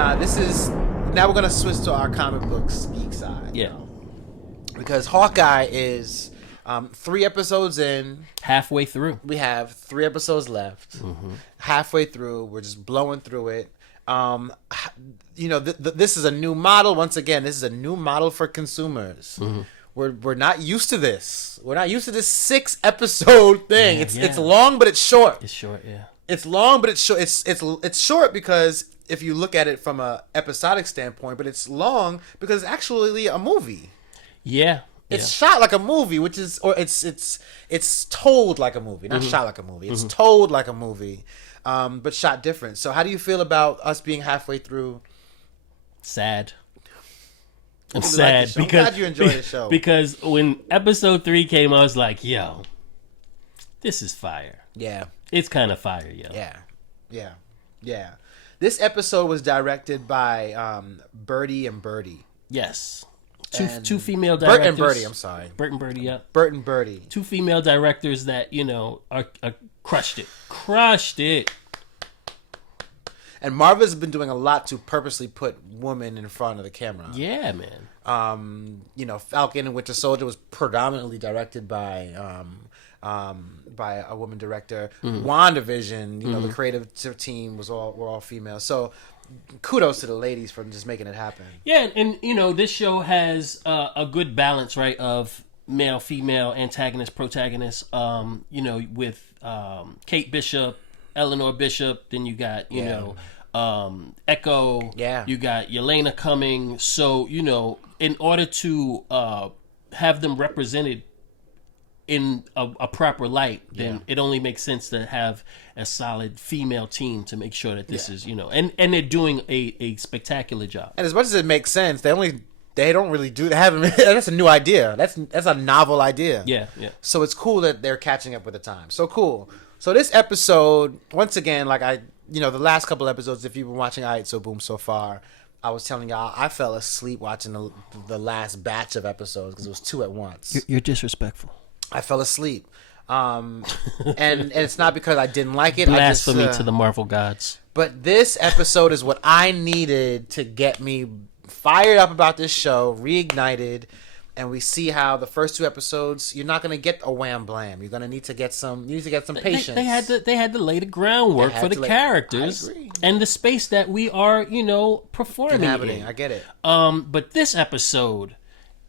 Now we're gonna switch to our comic books geek side. Yeah. Because Hawkeye is 3 episodes in. Halfway through. We have 3 episodes left. Mm-hmm. Halfway through, we're just blowing through it. This is a new model. Once again, this is a new model for consumers. Mm-hmm. We're not used to this. We're not used to this 6 episode thing. It's long, but it's short. It's short, yeah. It's long, but it's short. It's short because if you look at it from a episodic standpoint, but it's long because it's actually a movie. Yeah. It's shot like a movie, it's told like a movie, not shot like a movie. It's told like a movie, but shot different. So how do you feel about us being halfway through? Sad. I'm really sad like I'm glad you enjoyed the show. Because when episode 3 came, I was like, yo, this is fire. Yeah. It's kind of fire, yo. Yeah. This episode was directed by Birdie and Birdie. Yes. Two female directors. Bert and Birdie, I'm sorry. Bert and Birdie, yeah. Bert and Birdie. 2 female directors that, are crushed it. Crushed it. And Marvel's been doing a lot to purposely put women in front of the camera. Yeah, man. Falcon and Winter Soldier was predominantly directed by a woman director. WandaVision, the creative team were all female. So kudos to the ladies for just making it happen. Yeah, and this show has a good balance, right, of male, female, antagonist, protagonist. With Kate Bishop, Eleanor Bishop, then you got Echo. Yeah. You got Elena coming. So in order to have them represented in a proper light, then it only makes sense to have a solid female team to make sure that this is, and they're doing a spectacular job. And as much as it makes sense, they don't really do. They haven't. That's a new idea. That's a novel idea. Yeah. So it's cool that they're catching up with the time. So cool. So this episode, once again, like the last couple episodes, if you've been watching Aiight So Boom so far, I was telling y'all I fell asleep watching the last batch of episodes because it was 2 at once. You're disrespectful. I fell asleep. And it's not because I didn't like it. Blasphemy to the Marvel gods. But this episode is what I needed to get me fired up about this show, reignited, and we see how the first 2 episodes, you're not going to get a wham blam. You're going to need to get some patience. They had to lay the groundwork for the characters and the space that we are, performing in. I get it. But this episode,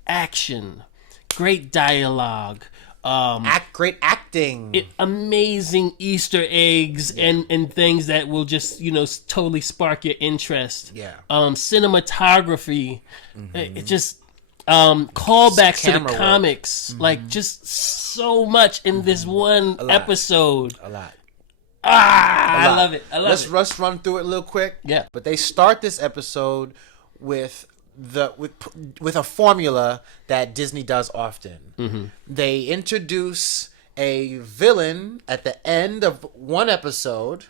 action, great dialogue, great acting, amazing Easter eggs and things that will just totally spark your interest. Cinematography, it just callbacks to the comics, like just so much in this one episode. A lot. I love it. Let's run through it real quick. Yeah. But they start this episode with a formula that Disney does often. Mm-hmm. They introduce a villain at the end of one episode,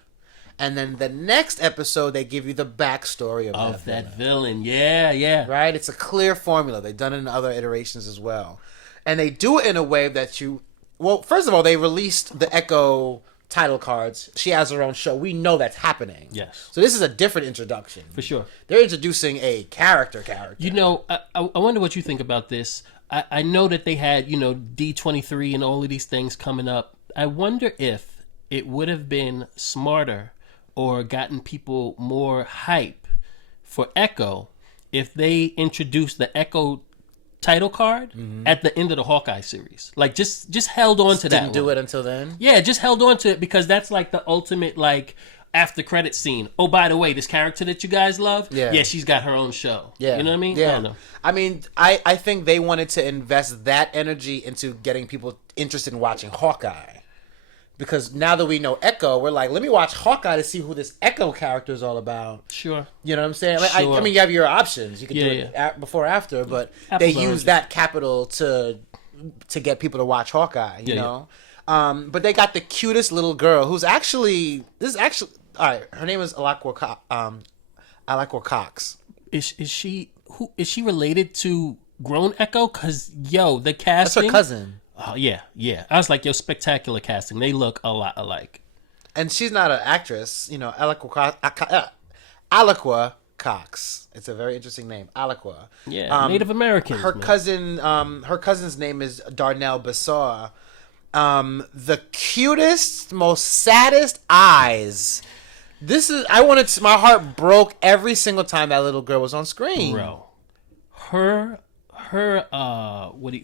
and then the next episode they give you the backstory of that villain. Yeah. Right? It's a clear formula. They've done it in other iterations as well. And they do it in a way that first of all, they released the Echo title cards. She has her own show. We know that's happening. Yes. So this is a different introduction. For sure. They're introducing a character. I wonder what you think about this. I know that they had, D23 and all of these things coming up. I wonder if it would have been smarter or gotten people more hype for Echo if they introduced the Echo title card at the end of the Hawkeye series. Like just held on to that. Didn't do it until then? Yeah, just held on to it because that's like the ultimate after credit scene. Oh, by the way, this character that you guys love, she's got her own show. Yeah. You know what I mean? Yeah. I don't know. I mean, I think they wanted to invest that energy into getting people interested in watching Hawkeye. Because now that we know Echo, we're like, let me watch Hawkeye to see who this Echo character is all about. Sure. You know what I'm saying? Sure. I mean, you have your options. You can do it before or after, but they use that capital to get people to watch Hawkeye, you know? Yeah. But they got the cutest little girl who's actually... All right, her name is Alakwa Cox. Is she related to grown Echo? Because, the casting... That's her cousin. Oh, yeah. I was like, spectacular casting. They look a lot alike. And she's not an actress. Alakwa Cox. It's a very interesting name, Aliqua. Yeah, Native Americans. Her cousin's name is Darnell Basaw. The cutest, most saddest eyes. My heart broke every single time that little girl was on screen. Bro, her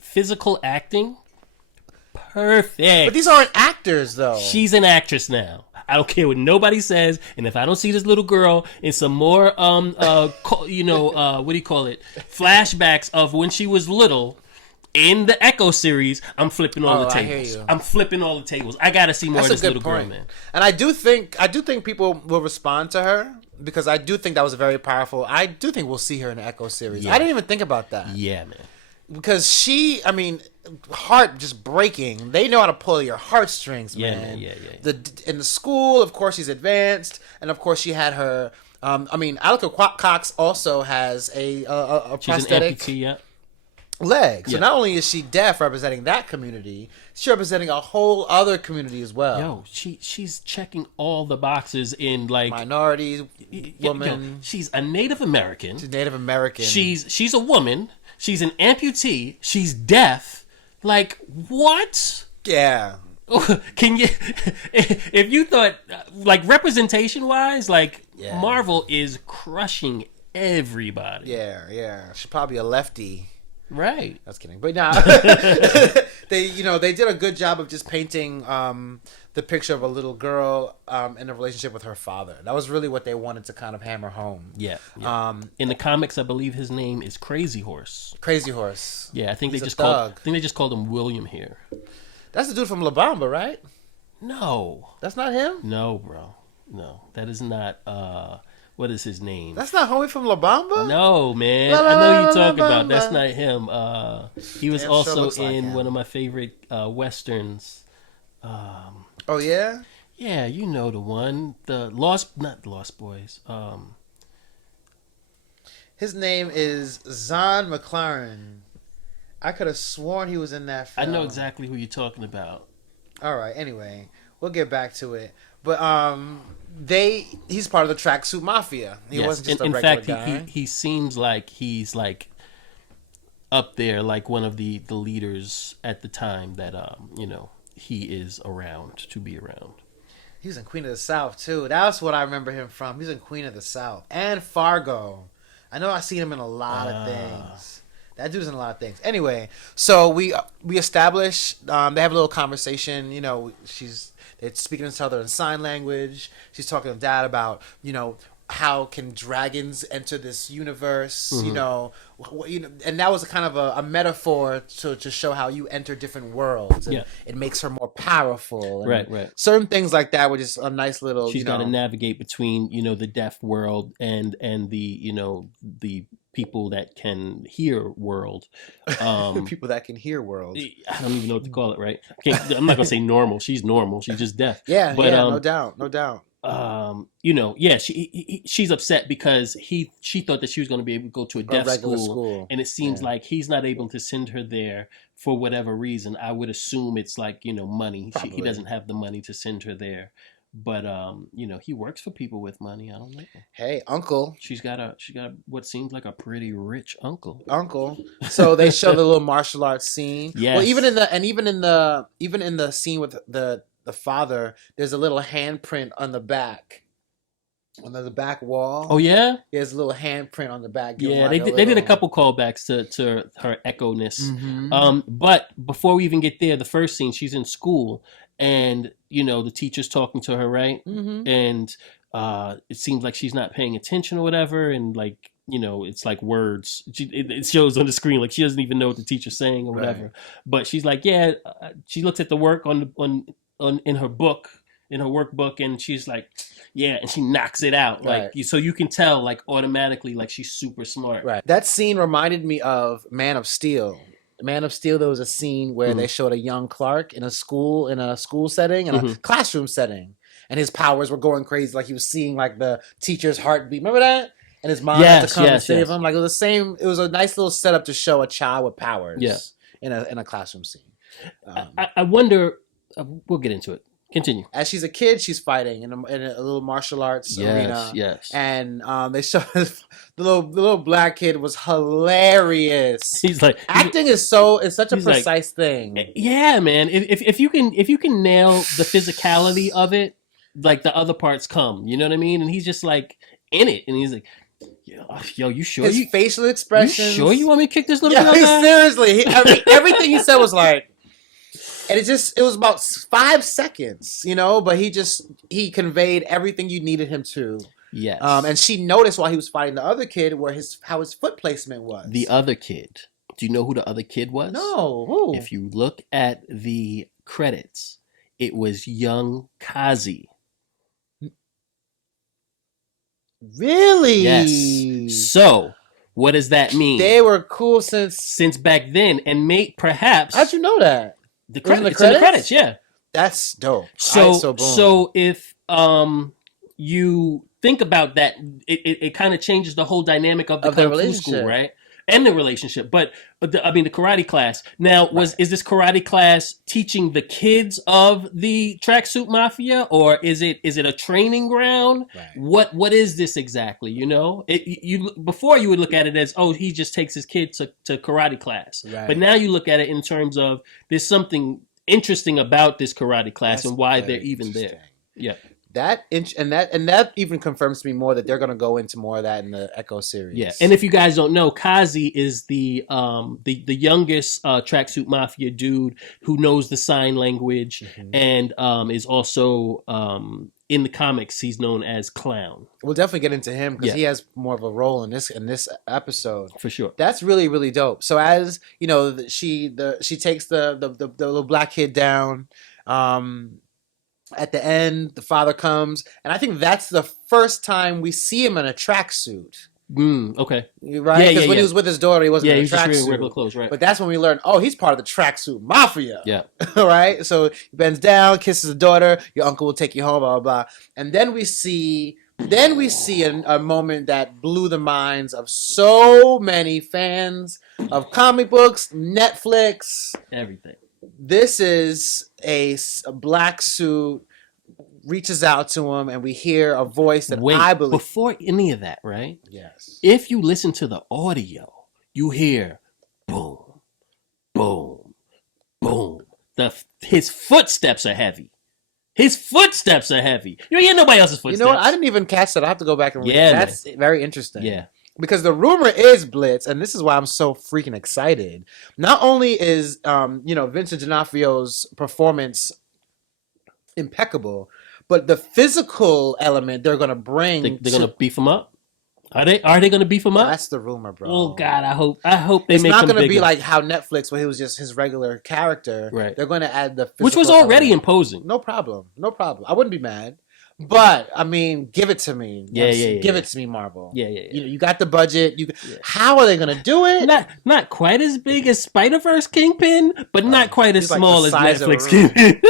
physical acting, perfect. But these aren't actors, though. She's an actress now. I don't care what nobody says, and if I don't see this little girl in some more, what do you call it? Flashbacks of when she was little in the Echo series, I'm flipping all the tables. I hear you. I'm flipping all the tables. I gotta see more of this little girl, man. And I do think people will respond to her because I do think that was very powerful. I do think we'll see her in the Echo series. Yeah. I didn't even think about that. Yeah, man. Because heart just breaking. They know how to pull your heartstrings, man. Yeah. In the school, of course, she's advanced, and of course, she had her. Aliqua Cox also has a prosthetic amputee, yeah. leg. So not only is she deaf, representing that community, she's representing a whole other community as well. Yo, she's checking all the boxes in like minority woman. Yo, she's a Native American. She's Native American. She's a woman. She's an amputee. She's deaf. Like, what? Yeah. Can you, if you thought, like, representation-wise, like, Marvel is crushing everybody. Yeah. She's probably a lefty. Right. I was kidding. But nah, they did a good job of just painting the picture of a little girl in a relationship with her father. That was really what they wanted to kind of hammer home. Yeah. In the comics, I believe his name is Crazy Horse. Crazy Horse. Yeah, I think they just called him William here. That's the dude from La Bamba, right? No. That's not him? No, bro. No. That is not what is his name? That's not homie from La Bamba? No, man. I know you're talking about. That's not him. He was also in one of my favorite westerns. Oh, yeah? Yeah, you know the one. Not Lost Boys. His name is Zahn McLaren. I could have sworn he was in that film. I know exactly who you're talking about. All right, anyway. We'll get back to it. But he's part of the Tracksuit Mafia. He wasn't just a regular guy. In fact, he seems like he's like up there, like one of the leaders at the time that he is around to be around. He was in Queen of the South too. That's what I remember him from. He was in Queen of the South and Fargo. I know I've seen him in a lot of things. That dude's in a lot of things. Anyway, so we establish. They have a little conversation. They're speaking to each other in sign language. She's talking to Dad about, how can dragons enter this universe? Mm-hmm. And that was kind of a metaphor to show how you enter different worlds. And it makes her more powerful. And right. Certain things like that were just a nice little. She's got to navigate between the deaf world and the people that can hear world. People that can hear world. I don't even know what to call it, right? I'm not gonna say normal. She's normal. She's just deaf. Yeah, no doubt. She's upset because she thought that she was going to be able to go to a deaf school, and it seems like he's not able to send her there for whatever reason. I would assume it's like money. He doesn't have the money to send her there. But he works for people with money. I don't know. Hey, uncle. She's got what seems like a pretty rich uncle. So they show the little martial arts scene. Yes. Well, even in the scene with the father, there's a little handprint on the back. On the back wall. Oh yeah? There's a little handprint on the back. Yeah, they did a couple callbacks to her echo-ness. Mm-hmm. But before we even get there, the first scene, she's in school. And, the teacher's talking to her, right? Mm-hmm. And it seems like she's not paying attention or whatever. And, like, it's like words. It shows on the screen like she doesn't even know what the teacher's saying or whatever. Right. But she's like, she looks at the work in her book, in her workbook, and she's like, and she knocks it out. Right. Like, so you can tell, like, automatically, like, she's super smart. Right. That scene reminded me of Man of Steel. Man of Steel, there was a scene where they showed a young Clark in a school setting, in a classroom setting, and his powers were going crazy. Like he was seeing like the teacher's heartbit. Remember that? And his mom had to come and save him. Like it was the same. It was a nice little setup to show a child with powers. Yeah. In a classroom scene. I wonder. We'll get into it. Continue. As she's a kid, she's fighting in a little martial arts arena. Yes. And they show the little black kid was hilarious. He's like acting is such a precise like, thing. Yeah, man. If you can nail the physicality of it, like the other parts come. You know what I mean? And he's just like in it, and he's like, yo, you sure? His facial expressions. You sure you want me to kick this little girl? Seriously, everything he said was like. And it was about 5 seconds, but he conveyed everything you needed him to. Yes. And she noticed while he was fighting the other kid how his foot placement was. The other kid. Do you know who the other kid was? No. Who? If you look at the credits, it was young Kazi. Really? Yes. So, what does that mean? They were cool since back then, and perhaps. How'd you know that? It's in the credits, yeah. That's dope. So if you think about that, it kind of changes the whole dynamic of the Kung Fu school, right? And the relationship. But the karate class. Now, is this karate class teaching the kids of the tracksuit mafia, or is it a training ground? Right. What is this exactly? Before you would look at it as, oh, he just takes his kid to karate class. Right. But now you look at it in terms of there's something interesting about this karate class and why they're even there. Yeah. That even confirms to me more that they're going to go into more of that in the Echo series. Yeah, and if you guys don't know, Kazi is the youngest tracksuit mafia dude who knows the sign language, and is also in the comics he's known as Clown. We'll definitely get into him because he has more of a role in this episode for sure. That's really, really dope. So as she takes the little black kid down. At the end, the father comes, and I think that's the first time we see him in a tracksuit. Okay. Right? Because when he was with his daughter, he wasn't in a tracksuit. Yeah, he was just wearing regular clothes, right. But that's when we learn, he's part of the tracksuit mafia. Yeah. Right? So he bends down, kisses the daughter, your uncle will take you home, blah, blah, blah. And then we see a moment that blew the minds of so many fans of comic books, Netflix. Everything. This is a black suit reaches out to him, and we hear a voice that I believe. Before any of that, right? Yes. If you listen to the audio, you hear boom, boom, boom. His footsteps are heavy. You don't hear nobody else's footsteps. You know what? I didn't even catch that. I have to go back and read it. That's very interesting. Yeah. Because the rumor is Blitz, and this is why I'm so freaking excited. Not only is Vincent D'Onofrio's performance impeccable, but the physical element they're going to bring. They're going to beef him up. Are they going to beef him up? That's the rumor, bro. Oh God, I hope they make him bigger. It's not going to be like how Netflix, where he was just his regular character. Right. They're going to add the physical which was already element. Imposing. No problem. I wouldn't be mad. But I mean, give it to me. Give it to me, Marvel. Yeah. You got the budget. How are they gonna do it? Not quite as big as Spider-Verse Kingpin, but not quite as small as Netflix Kingpin.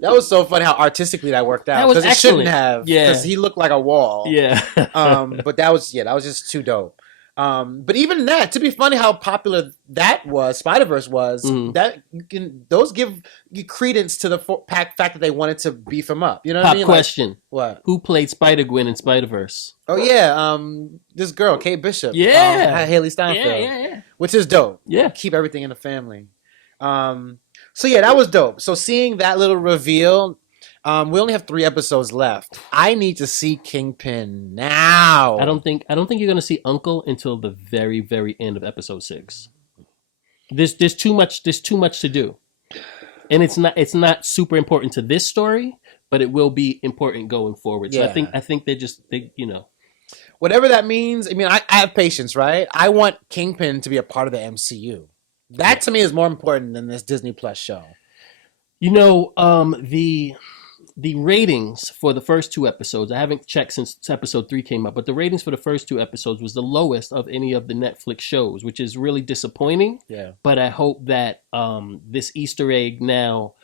That was so funny how artistically that worked out. Because it shouldn't have. Because he looked like a wall. Yeah. But that was just too dope. But even that, to be funny how popular that was, Spider-Verse was, that those give you credence to the fact that they wanted to beef him up. You know what I mean? Question. What? Who played Spider-Gwen in Spider-Verse? Oh, yeah. This girl, Kate Bishop. Yeah. Haley Steinfeld. Yeah. Which is dope. Yeah. Keep everything in the family. So, yeah, that was dope. So, seeing that little reveal... we only have 3 episodes left. I need to see Kingpin now. I don't think you're going to see Uncle until the very, very end of episode 6. There's too much to do, and it's not super important to this story, but it will be important going forward. So I think they whatever that means. I mean, I have patience, right? I want Kingpin to be a part of the MCU. That to me is more important than this Disney Plus show. The ratings for the first 2 episodes, I haven't checked since episode 3 came up, but the ratings for the first 2 episodes was the lowest of any of the Netflix shows, which is really disappointing. Yeah. But I hope that this Easter egg now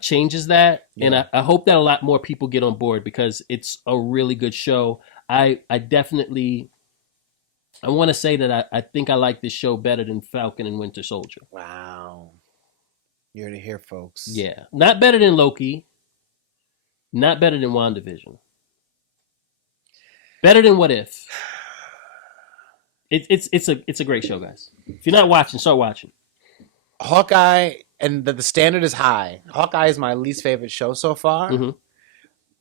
changes that. Yeah. And I hope that a lot more people get on board because it's a really good show. I want to say that I think I like this show better than Falcon and Winter Soldier. Wow. You're to hear, folks. Yeah. Not better than Loki. Not better than WandaVision. Better than What If. It's a great show, guys. If you're not watching, start watching. Hawkeye, and the standard is high. Hawkeye is my least favorite show so far. Mm-hmm.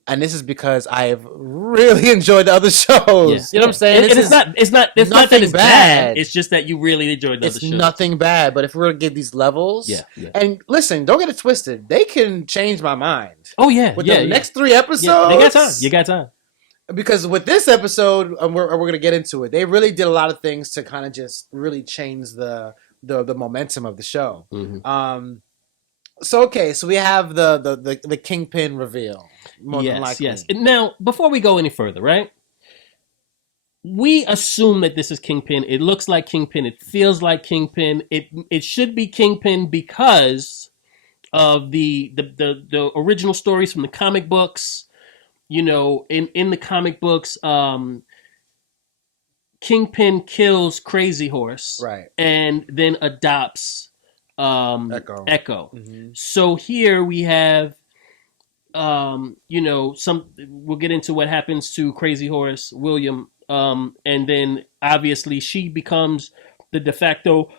And this is because I've really enjoyed the other shows. You know what I'm saying? It's not that it's bad. It's just that you really enjoyed the other shows. It's nothing bad, but if we're gonna give these levels, yeah. And listen, don't get it twisted. They can change my mind. Oh yeah, with the next 3 episodes, they got time. You got time. Because with this episode, we're gonna get into it. They really did a lot of things to kind of just really change the momentum of the show. Mm-hmm. So we have the Kingpin reveal. More than likely. Yes. Now, before we go any further, right? We assume that this is Kingpin. It looks like Kingpin. It feels like Kingpin. It should be Kingpin because of the original stories from the comic books. You know, in the comic books, Kingpin kills Crazy Horse, right, and then adopts Echo. Mm-hmm. So here we have, we'll get into what happens to Crazy Horse, William, and then obviously she becomes the de facto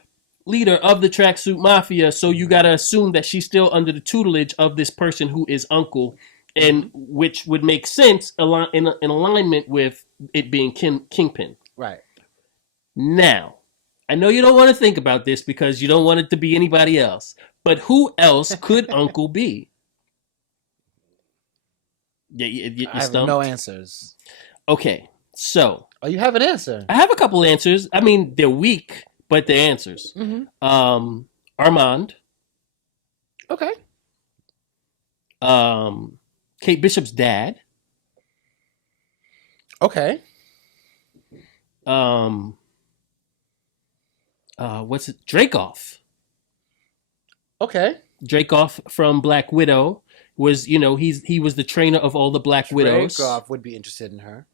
leader of the Tracksuit Mafia. So you got to assume that she's still under the tutelage of this person who is Uncle, and which would make sense in alignment with it being Kingpin. Right. Now, I know you don't want to think about this because you don't want it to be anybody else. But who else could Uncle be? You I have no answers. Okay, so. Oh, you have an answer? I have a couple answers. I mean, they're weak, but they're answers. Mm-hmm. Armand. Okay. Kate Bishop's dad. Okay. What's it? Dreykov. Okay. Dreykov from Black Widow was, he was the trainer of all the Black Widows. Dreykov would be interested in her.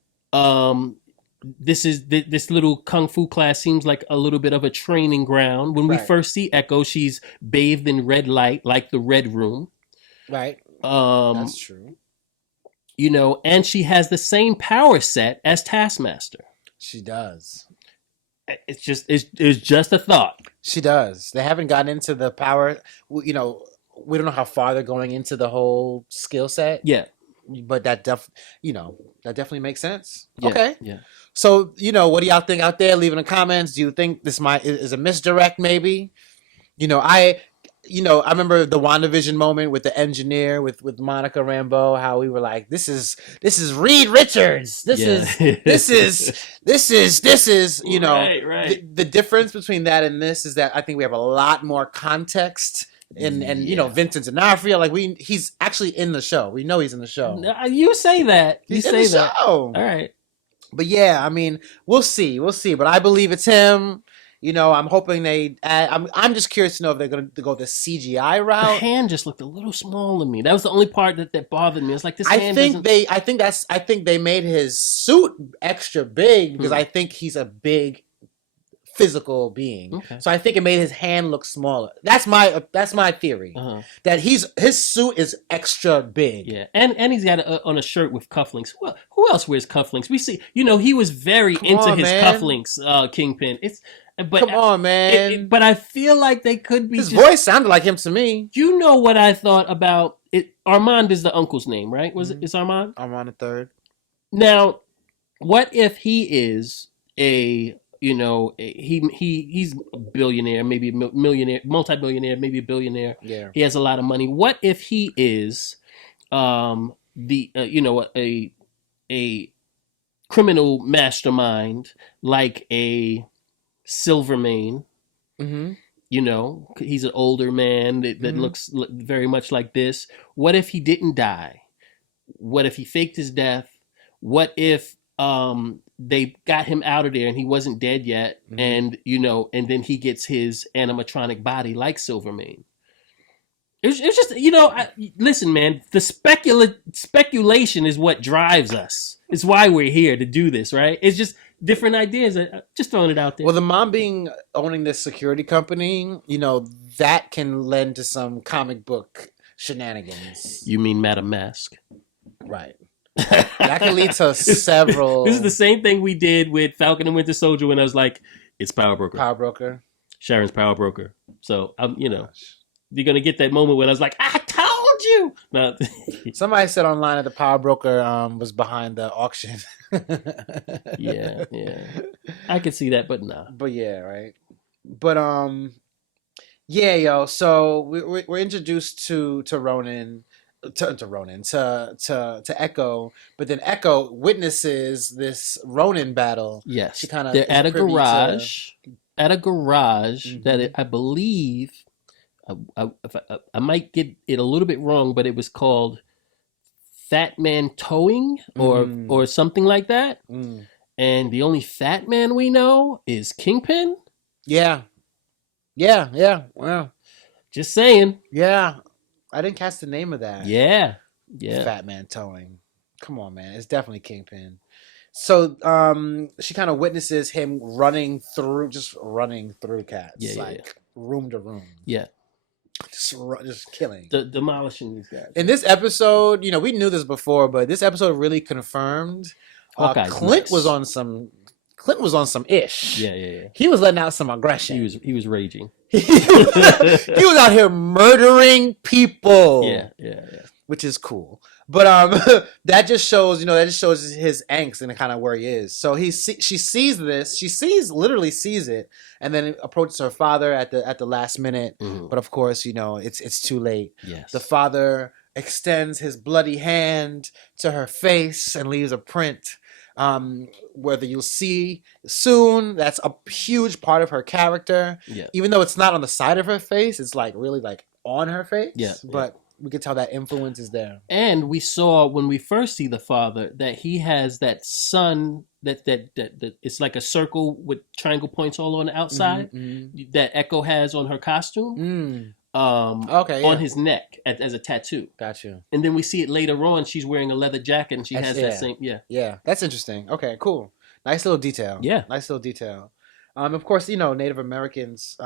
This little kung fu class seems like a little bit of a training ground. When we first see Echo, she's bathed in red light, like the Red Room. Right. That's true. And she has the same power set as Taskmaster. She does. It's just a thought. She does. They haven't gotten into the power. We don't know how far they're going into the whole skill set. Yeah. But that definitely makes sense. Yeah, okay. Yeah. So, what do y'all think out there? Leave in the comments. Do you think this is a misdirect maybe? I remember the WandaVision moment with the engineer with Monica Rambeau, how we were like, this is Reed Richards. This is right. The difference between that and this is that I think we have a lot more context and Vincent D'Onofrio, like he's actually in the show. We know he's in the show. You say that. He's in the show. All right. But yeah, I mean, we'll see. But I believe it's him. I'm hoping they add, I'm just curious to know if they're going to go the CGI route. The hand just looked a little small to me. That was the only part that bothered me. It's like this hand I think they made his suit extra big because I think he's a big physical being. Okay. So I think it made his hand look smaller. That's my theory. Uh-huh. That his suit is extra big. Yeah. And he's got on a shirt with cufflinks. Well, who else wears cufflinks? We see, he was very into his cufflinks, Kingpin. But come on, man. But I feel like they could be. His voice sounded like him to me. You know what I thought about it? Armand is the uncle's name, right? It's Armand? Armand III. Now, what if he is he's a billionaire, maybe a millionaire, multi-billionaire, maybe a billionaire. Yeah. He has a lot of money. What if he is a criminal mastermind like a Silvermane? Mm-hmm. He's an older man that looks very much like this. What if he didn't die? What if he faked his death? What if they got him out of there and he wasn't dead yet, and then he gets his animatronic body like Silvermane? It's just listen, man. The speculation is what drives us. It's why we're here to do this, right? It's just different ideas. Just throwing it out there. Well, the mom owning this security company, that can lend to some comic book shenanigans. You mean Madame Mask? Right. That can lead to several. This is the same thing we did with Falcon and Winter Soldier when I was like, it's Power Broker. Power Broker. Sharon's Power Broker. So you know, Gosh. you're gonna get that moment when I was like, I told you. No. Somebody said online that the Power Broker was behind the auction. yeah. I could see that, but nah. But yeah, right. But yeah, yo. So we're introduced to Ronan, to Echo, but then Echo witnesses this Ronan battle. Yes, She kind of they're at a garage. At a garage Mhm. that I believe, I might get it a little bit wrong, but it was called Fat Man Towing or something like that. Mm. And the only Fat Man we know is Kingpin. Yeah. Wow. Just saying. Yeah. I didn't catch the name of that. Yeah. Fat Man Towing. Come on, man. It's definitely Kingpin. So she kind of witnesses him running through cats, room to room. Yeah. Just killing. Demolishing these guys. In this episode, you know, we knew this before, but this episode really confirmed Clint was on some ish. Yeah. He was letting out some aggression. He was raging. He was out here murdering people. Yeah. Which is cool. But that just shows his angst and kind of where he is. So she sees this. She literally sees it, and then approaches her father at the last minute. Mm-hmm. But of course, you know, it's too late. Yes. The father extends his bloody hand to her face and leaves a print. Whether you'll see soon, that's a huge part of her character. Yeah. Even though it's not on the side of her face, it's like really like on her face. Yeah. But we can tell that influence is there. And we saw when we first see the father that he has that sun that it's like a circle with triangle points all on the outside that Echo has on her costume. On his neck as a tattoo. Gotcha. And then we see it later on. She's wearing a leather jacket and she has that same. Yeah, that's interesting. Okay, cool. Nice little detail. Yeah. Nice little detail. Of course, you know, Native Americans,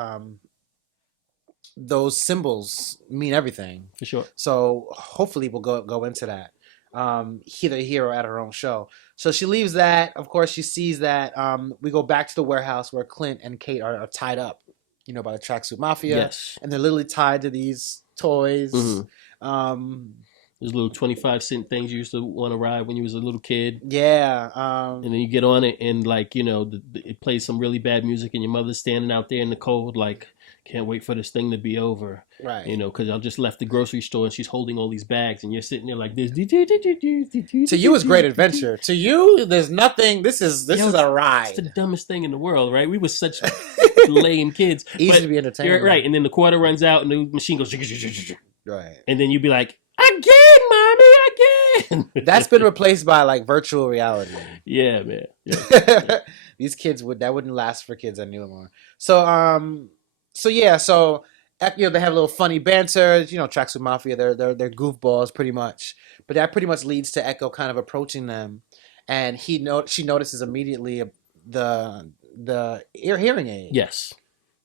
those symbols mean everything. For sure. So hopefully we'll go into that. Either here or at her own show. So she leaves that. Of course, she sees that. We go back to the warehouse where Clint and Kate are tied up, you know, by the Tracksuit Mafia. Yes. And they're literally tied to these toys. Mm-hmm. Those little 25-cent things you used to want to ride when you was a little kid. Yeah. And then you get on it and, like, you know, it plays some really bad music and your mother's standing out there in the cold like, can't wait for this thing to be over. Right. You know, because I just left the grocery store and she's holding all these bags and you're sitting there like this. To you, it's great adventure. To you, there's nothing. This is a ride. It's the dumbest thing in the world, right? We were such lame kids. Easy to be entertained. Right. And then the quarter runs out and the machine goes. Right. And then you'd be like, again, mommy, again. That's been replaced by like virtual reality. Yeah, man. Yeah. These kids wouldn't last for kids anymore. So you know, they have a little funny banter. You know, Tracksuit Mafia, they're goofballs pretty much. But that pretty much leads to Echo kind of approaching them, and she notices immediately the hearing aid. Yes.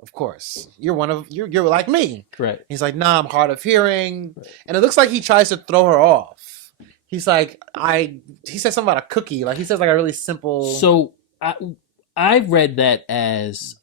Of course, you're like me. Right. He's like, nah, I'm hard of hearing, right. And it looks like he tries to throw her off. He's like, he says something about a cookie. Like he says like a really simple. So I read that as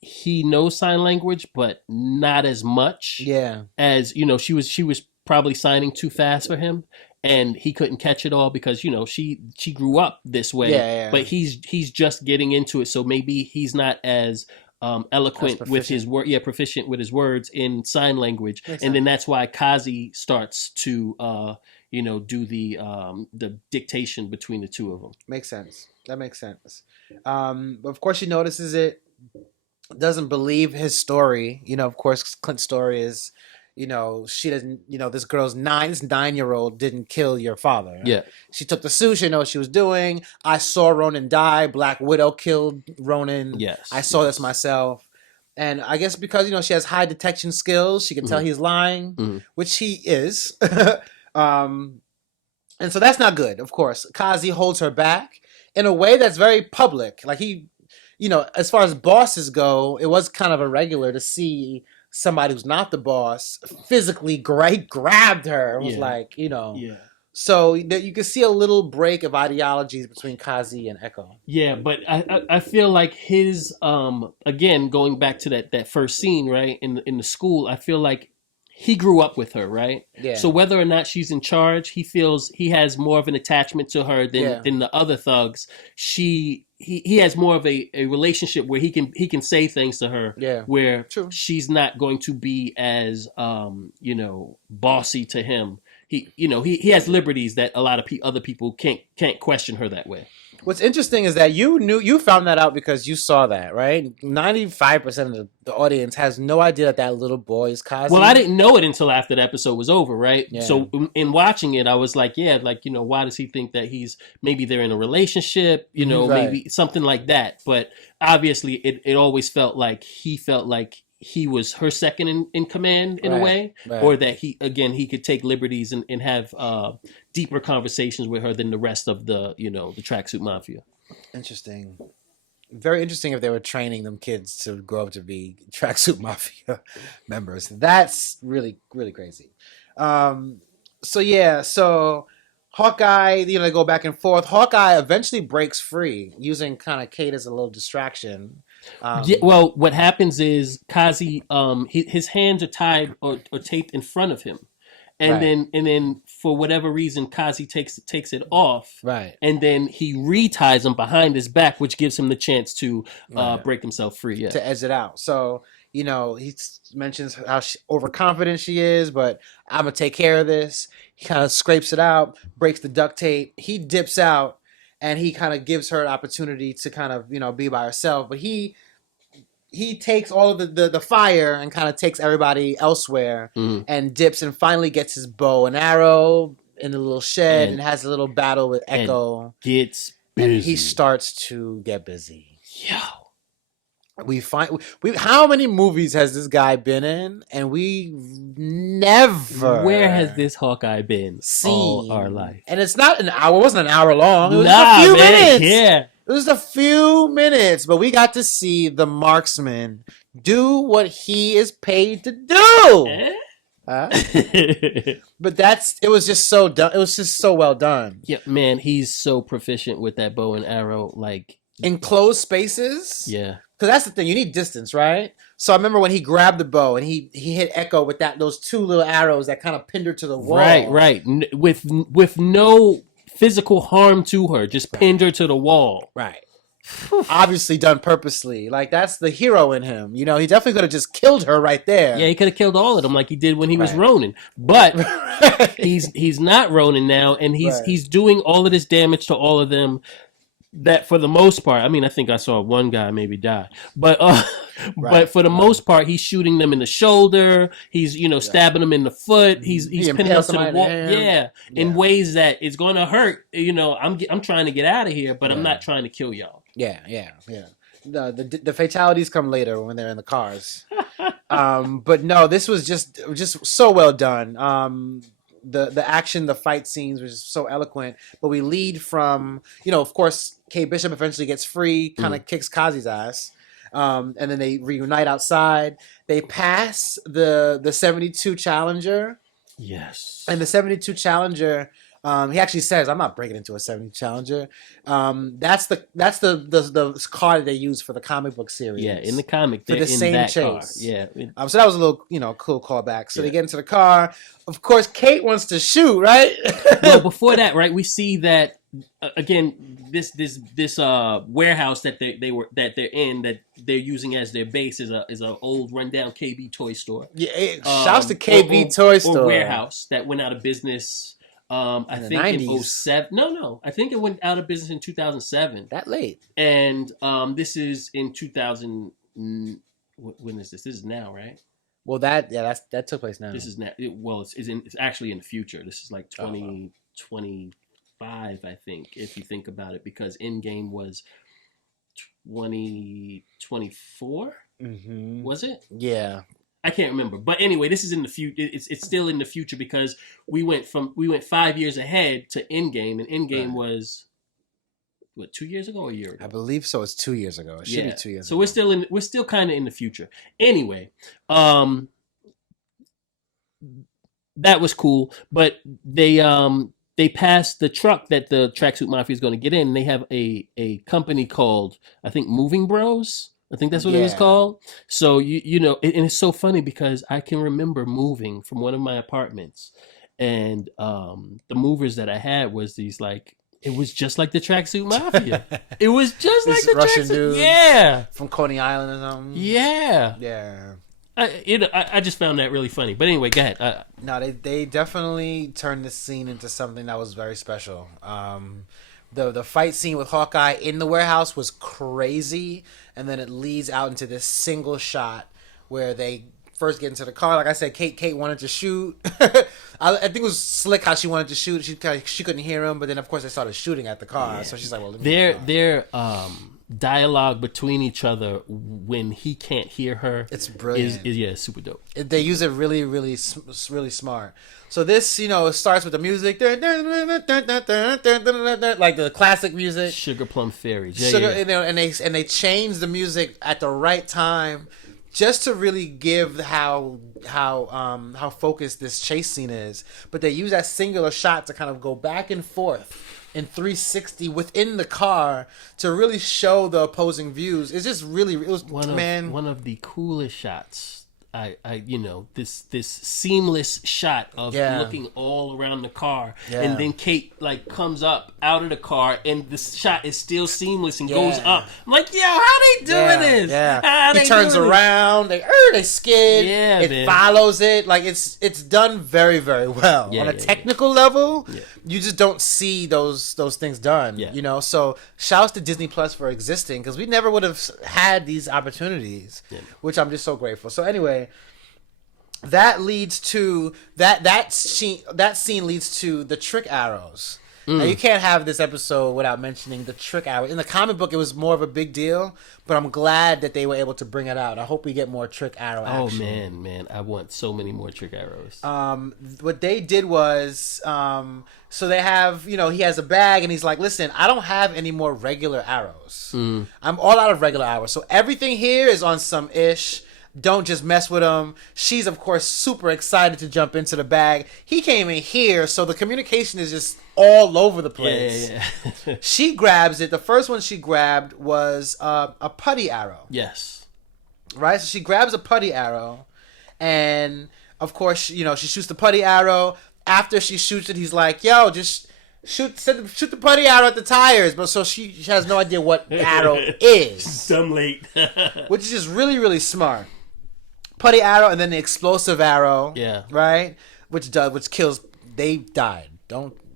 he knows sign language, but not as much. Yeah. As, you know, she was probably signing too fast for him. And he couldn't catch it all because, you know, she grew up this way. Yeah. But he's just getting into it. So maybe he's not as eloquent with his word. Yeah, proficient with his words in sign language. Makes sense. Then that's why Kazi starts to, do the dictation between the two of them. Makes sense. That makes sense. But of course, she notices it. Doesn't believe his story. You know, of course, Clint's story is, you know, she doesn't, you know, this 9-year-old didn't kill your father. Yeah. She took the suit. She didn't know what she was doing. I saw Ronan die. Black Widow killed Ronan. Yes. I saw this myself. And I guess because, you know, she has high detection skills, she can tell he's lying, which he is. And so that's not good, of course. Kazi holds her back in a way that's very public. Like he, you know, as far as bosses go, it was kind of irregular to see somebody who's not the boss physically grabbed her and was like, you know, So that you can see a little break of ideologies between Kazi and Echo. Yeah, but I feel like his again going back to that first scene, right, in the school, I feel like he grew up with her, right? Yeah. So whether or not she's in charge, he feels he has more of an attachment to her than the other thugs. He has more of a relationship where he can say things to her where True. she's not going to be as bossy to him. He has liberties that a lot of other people can't question her that way. What's interesting is that you found that out because you saw that, right? 95% of the audience has no idea that little boy is Kazi. Well, I didn't know it until after the episode was over, right? Yeah. So in watching it, I was like, why does he think that maybe they're in a relationship, Right. maybe something like that. But obviously it always felt like he was her second in command in a way, or that he could take liberties and have deeper conversations with her than the rest of the tracksuit mafia. Interesting. Very interesting if they were training them kids to grow up to be tracksuit mafia members. That's really, really crazy. So Hawkeye, they go back and forth. Hawkeye eventually breaks free using kind of Kate as a little distraction. Well, what happens is Kazi, his hands are tied or taped in front of him, and then for whatever reason, Kazi takes it off, right, and then he reties them behind his back, which gives him the chance to break himself free, to edge it out. So he mentions how overconfident she is, but I'm gonna take care of this. He kind of scrapes it out, breaks the duct tape. He dips out. And he kind of gives her an opportunity to kind of, be by herself. But he takes all of the fire and kind of takes everybody elsewhere and dips and finally gets his bow and arrow in the little shed and has a little battle with Echo. Gets busy. And he starts to get busy. Yo. How many movies has this guy been in? And we never. Where has this Hawkeye been all our life? And it's not an hour. It wasn't an hour long. It was a few minutes. Yeah. It was a few minutes, but we got to see the marksman do what he is paid to do. But it was just so done. It was just so well done. Yeah, man, he's so proficient with that bow and arrow, like in closed spaces. Yeah. Because that's the thing, you need distance, right? So I remember when he grabbed the bow and he hit Echo with those two little arrows that kind of pinned her to the wall. Right. With no physical harm to her, just pinned her to the wall. Right. Obviously done purposely. Like, that's the hero in him. He definitely could have just killed her right there. Yeah, he could have killed all of them like he did when he was Ronin. But he's not Ronin now, and he's doing all of this damage to all of them. That for the most part, I mean, I think I saw one guy maybe die, but but for the most part, he's shooting them in the shoulder. He's stabbing them in the foot. He's pinning them to the wall. In ways that it's going to hurt. I'm trying to get out of here, but I'm not trying to kill y'all. Yeah. The fatalities come later when they're in the cars. But no, this was just so well done. The action, the fight scenes was just so eloquent. But we lead from, of course, Kate Bishop eventually gets free, kind of kicks Kazi's ass. And then they reunite outside. They pass the 72 Challenger. Yes. And the 72 Challenger, he actually says, "I'm not breaking into a 72 Challenger." That's the car that they use for the comic book series. Yeah, in the comic, for the same chase. Car. Yeah. So that was a little, cool callback. So they get into the car. Of course, Kate wants to shoot, right? Well, before that, right, we see that again. This warehouse that they're in, that they're using as their base, is a old rundown KB toy store. Yeah, shouts to KB toy store or warehouse that went out of business. I think in 2007. No. I think it went out of business in 2007. That late. And this is in 2000. When is this? This is now, right? Well, that took place now. This is now. It's actually in the future. This is like 2025, I think, if you think about it, because Endgame was 2024. Mm-hmm. Was it? Yeah. I can't remember, but anyway, this is in the future. It's still in the future because we went 5 years ahead to Endgame, and Endgame was 2 years ago or a year ago? I believe so. It's 2 years ago. It should be 2 years ago. So we're still kind of in the future. Anyway, that was cool, but they they pass the truck that the Tracksuit Mafia is going to get in. And they have a company called, I think, Moving Bros. I think that's what it was Yeah. called. So you know, and it's so funny because I can remember moving from one of my apartments, and the movers that I had was these like, it was just like the Tracksuit Mafia. It was just like This the Russian Tracksuit. dude Yeah, from Coney Island or something. yeah. Yeah. I just found that really funny. But anyway, go ahead. No, they definitely turned this scene into something that was very special. The fight scene with Hawkeye in the warehouse was crazy, and then it leads out into this single shot where they first get into the car. Like I said, Kate wanted to shoot. I think it was slick how she wanted to shoot. She couldn't hear him, but then of course they started shooting at the car. Yeah. So she's like, "Well, their dialogue between each other when he can't hear her, it's brilliant. Is super dope. They use it really, really, really smart. So this, you know, starts with the music, like the classic music, Sugar Plum Fairy, You know, and they change the music at the right time, just to really give how focused this chase scene is. But they use that singular shot to kind of go back and forth in 360 within the car to really show the opposing views. It's just really, it was one of the coolest shots. You know, this seamless shot of looking all around the car, and then Kate like comes up out of the car, and the shot is still seamless and goes up. I'm like, yo, how they doing this? Yeah, he turns around, they skid. Yeah, it follows it. Like it's done very, very well on a technical level. Yeah. You just don't see those things done. Yeah. You know, so shouts to Disney Plus for existing, because we never would have had these opportunities, which I'm just so grateful. So anyway. That leads to that scene leads to the trick arrows. Now, you can't have this episode without mentioning the trick arrow. In the comic book, it was more of a big deal, but I'm glad that they were able to bring it out. I hope we get more trick arrow action. Oh man, I want so many more trick arrows. What they did was, so they have, you know, he has a bag and he's like, listen, I don't have any more regular arrows. I'm all out of regular arrows. So everything here is on some ish. Don't just mess with him. She's, of course, super excited to jump into the bag. He came in here, so the communication is just all over the place. Yeah. She grabs it. The first one she grabbed was a putty arrow. Yes. Right? So she grabs a putty arrow, and, of course, you know, she shoots the putty arrow. After she shoots it, he's like, yo, just shoot the putty arrow at the tires. But so she has no idea what arrow is. Dumb late. Which is just really, really smart. Putty arrow and then the explosive arrow. Yeah. Right? Which kills. They died.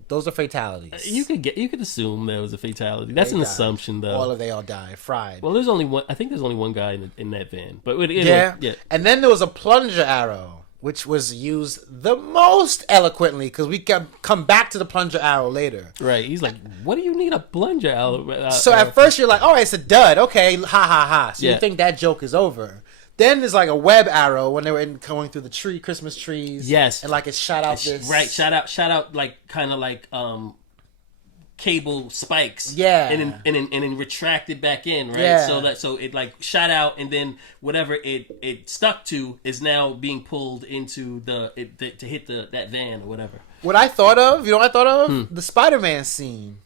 Those are fatalities. You could assume that was a fatality. That's an assumption, though. They all died. Fried. Well, there's only one. I think there's only one guy in that van. But yeah. And then there was a plunger arrow, which was used the most eloquently, because we can come back to the plunger arrow later. Right. He's like, what do you need a plunger arrow? So at first you're like, oh, it's a dud. Okay, ha ha ha. So you think that joke is over. Then there's like a web arrow when they were going through the Christmas trees. Yes. And like it shot out this. Right, shot out like kind of like cable spikes. Yeah. And then retracted back in, right? Yeah. So it like shot out, and then whatever it stuck to is now being pulled into to hit that van or whatever. What I thought of, you know what I thought of? The Spider-Man scene.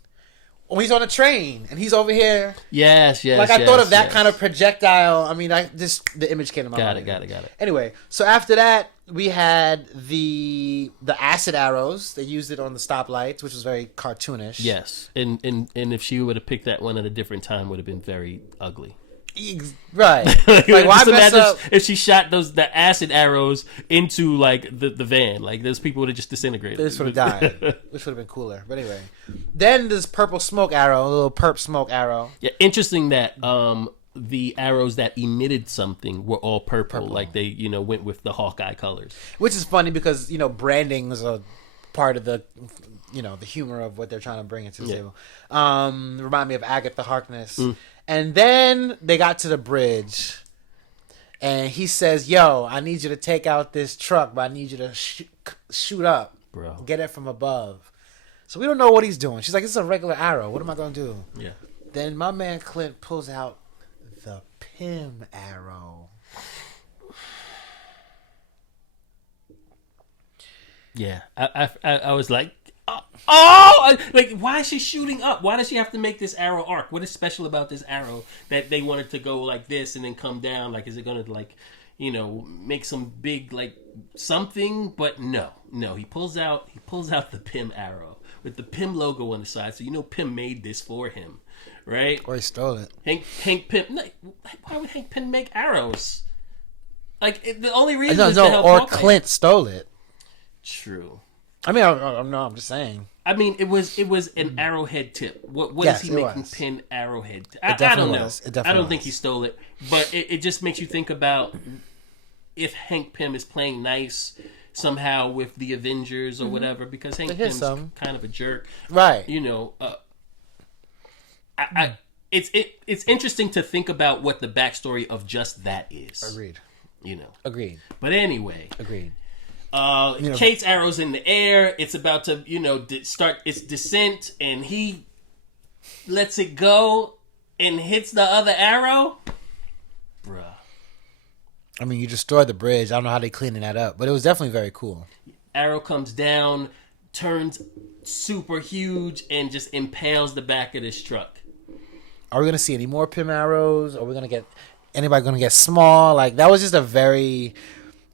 When he's on a train and he's over here. Yes. Like I thought of that kind of projectile. I mean, the image came to my mind. Got it. Anyway, so after that, we had the acid arrows. They used it on the stoplights, which was very cartoonish. Yes, and if she would have picked that one at a different time, would have been very ugly. Right. Like, why mess up? If she shot the acid arrows into like the van, like those people would have just disintegrated. They just would have died. Which would have been cooler. But anyway, then this purple smoke arrow, a little perp smoke arrow. Yeah, interesting that the arrows that emitted something were all purple. Like they went with the Hawkeye colors. Which is funny because branding is a part of the the humor of what they're trying to bring into the table. Remind me of Agatha Harkness. And then they got to the bridge, and he says, yo, I need you to take out this truck, but I need you to shoot up. Bro. Get it from above. So we don't know what he's doing. She's like, this is a regular arrow. What am I going to do? Yeah. Then my man Clint pulls out the Pym arrow. Yeah. I was like, Like, why is she shooting up? Why does she have to make this arrow arc? What is special about this arrow that they wanted to go like this and then come down? Like, is it going to, like, make some big, like, something? But no. He pulls out the Pym arrow with the Pym logo on the side. So, Pym made this for him, right? Or he stole it. Hank Pym. No, why would Hank Pym make arrows? Like, the only reason is to help or Hawkeye. Clint stole it. True. I mean, I'm just saying. I mean, it was an arrowhead tip. What Yes, is he making was. Pin arrowhead? It I don't know. was. It definitely I don't think was. he stole it, but it just makes you think about if Hank Pym is playing nice somehow with the Avengers or whatever, because Hank Pym's kind of a jerk, right? It's interesting to think about what the backstory of just that is. Agreed. Agreed. But anyway, agreed. Kate's arrow's in the air. It's about to, start its descent, and he lets it go and hits the other arrow. Bruh. I mean, you destroyed the bridge. I don't know how they cleaning that up, but it was definitely very cool. Arrow comes down, turns super huge, and just impales the back of this truck. Are we going to see any more Pym arrows? Are we going to get... Anybody going to get small? Like, that was just a very...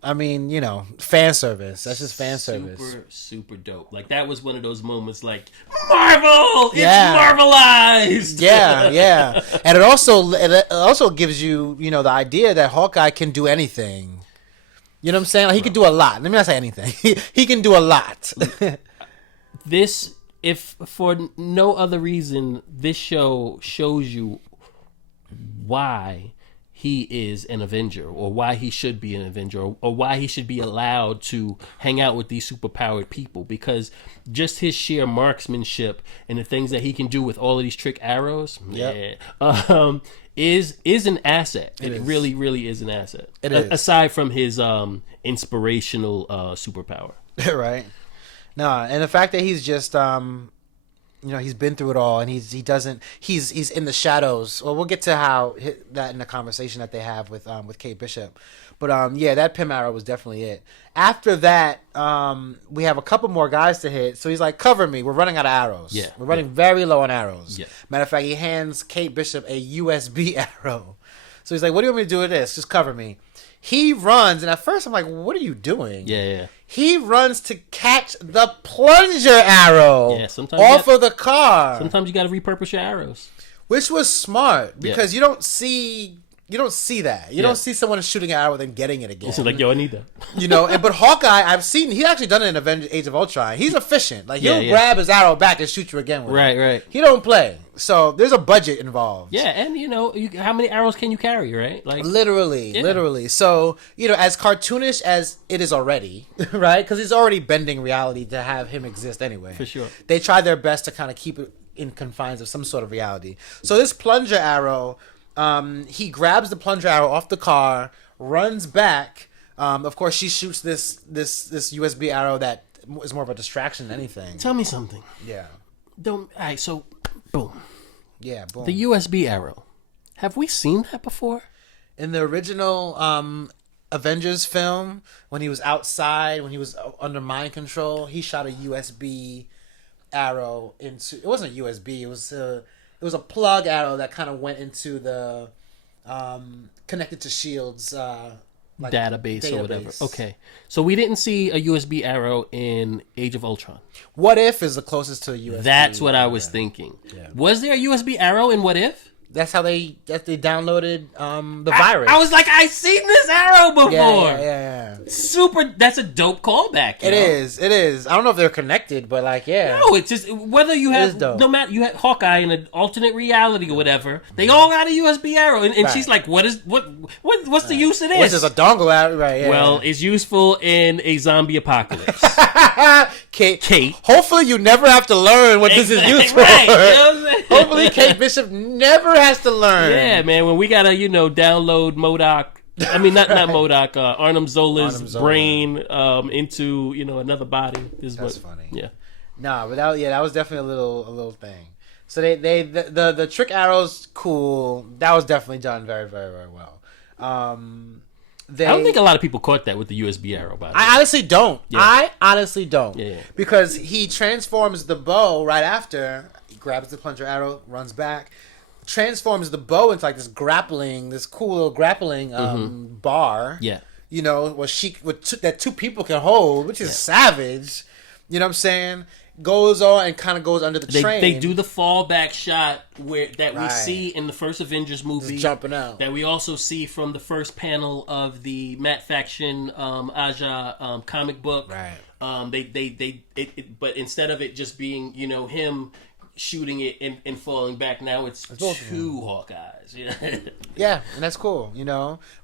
I mean, fan service. That's just fan service. Super, super dope. Like, that was one of those moments like, Marvel! It's Marvelized! Yeah. And it also gives you, the idea that Hawkeye can do anything. You know what I'm saying? Like, he can do a lot. Let me not say anything. He can do a lot. This, if for no other reason, this show shows you why he is an Avenger, or why he should be an Avenger, or why he should be allowed to hang out with these superpowered people, because just his sheer marksmanship and the things that he can do with all of these trick arrows, is an asset. It really, really is an asset. It is. Aside from his inspirational superpower. Right. No, and the fact that he's just he's been through it all, and he's in the shadows. Well, we'll get to that in the conversation that they have with Kate Bishop. But that Pym arrow was definitely it. After that, we have a couple more guys to hit. So he's like, "Cover me. We're running out of arrows. Yeah, we're running very low on arrows." Yeah. Matter of fact, he hands Kate Bishop a USB arrow. So he's like, "What do you want me to do with this? Just cover me." He runs, and at first I'm like, "What are you doing?" Yeah. He runs to catch the plunger arrow off of the car. Sometimes you got to repurpose your arrows, which was smart because you don't see that. You don't see someone shooting an arrow and then getting it again. It's like, yo, I need that. But Hawkeye, I've seen he's actually done it in Avengers: Age of Ultron. He's efficient. Like he'll grab his arrow back and shoot you again with it. Right. He don't play. So there's a budget involved. Yeah, and how many arrows can you carry, right? Like literally. So as cartoonish as it is already, right? Because he's already bending reality to have him exist anyway. For sure. They try their best to kind of keep it in confines of some sort of reality. So this plunger arrow, he grabs the plunger arrow off the car, runs back. Of course, she shoots this USB arrow that is more of a distraction than anything. Tell me something. Yeah. All right, so boom. Yeah, boom. The USB arrow. Have we seen that before? In the original Avengers film, when he was outside, when he was under mind control, he shot a USB arrow into... It wasn't a USB. It was a plug arrow that kind of went into the... connected to S.H.I.E.L.D.'s... database or whatever. Okay. So we didn't see a USB arrow in Age of Ultron. What If is the closest to a USB. That's what I was thinking. Yeah. Was there a USB arrow in What If? That's how they downloaded the virus. I was like, I've seen this arrow before. Yeah. Super. That's a dope callback. It is. I don't know if they're connected, but No, it's just whether you have no matter you had Hawkeye in an alternate reality or whatever. They all got a USB arrow, and she's like, what's the use of this? What's this, a dongle arrow? Right. Yeah. Well, it's useful in a zombie apocalypse. Kate. Hopefully, you never have to learn what this is used for. Right. You know what I'm saying? Hopefully, Kate Bishop never has to learn. Yeah, man. When we gotta, download MODOK. I mean, not MODOK. Arnim Zola's brain into another body. That's funny. Yeah. Nah, but that was definitely a little thing. So the trick arrows, cool. That was definitely done very, very, very well. I don't think a lot of people caught that with the USB arrow, by the way. I honestly don't. Yeah. I honestly don't. Yeah. Because he transforms the bow right after. He grabs the plunger arrow, runs back, transforms the bow into like this cool little grappling bar. Yeah. You know, that two people can hold, which is savage. You know what I'm saying? Goes on and kind of goes under the train. They do the fallback shot we see in the first Avengers movie, just jumping out. That we also see from the first panel of the Matt Faction Aja comic book. Right. But instead of it just being him shooting it and falling back, now it's two Hawkeyes. Yeah. Yeah, and that's cool.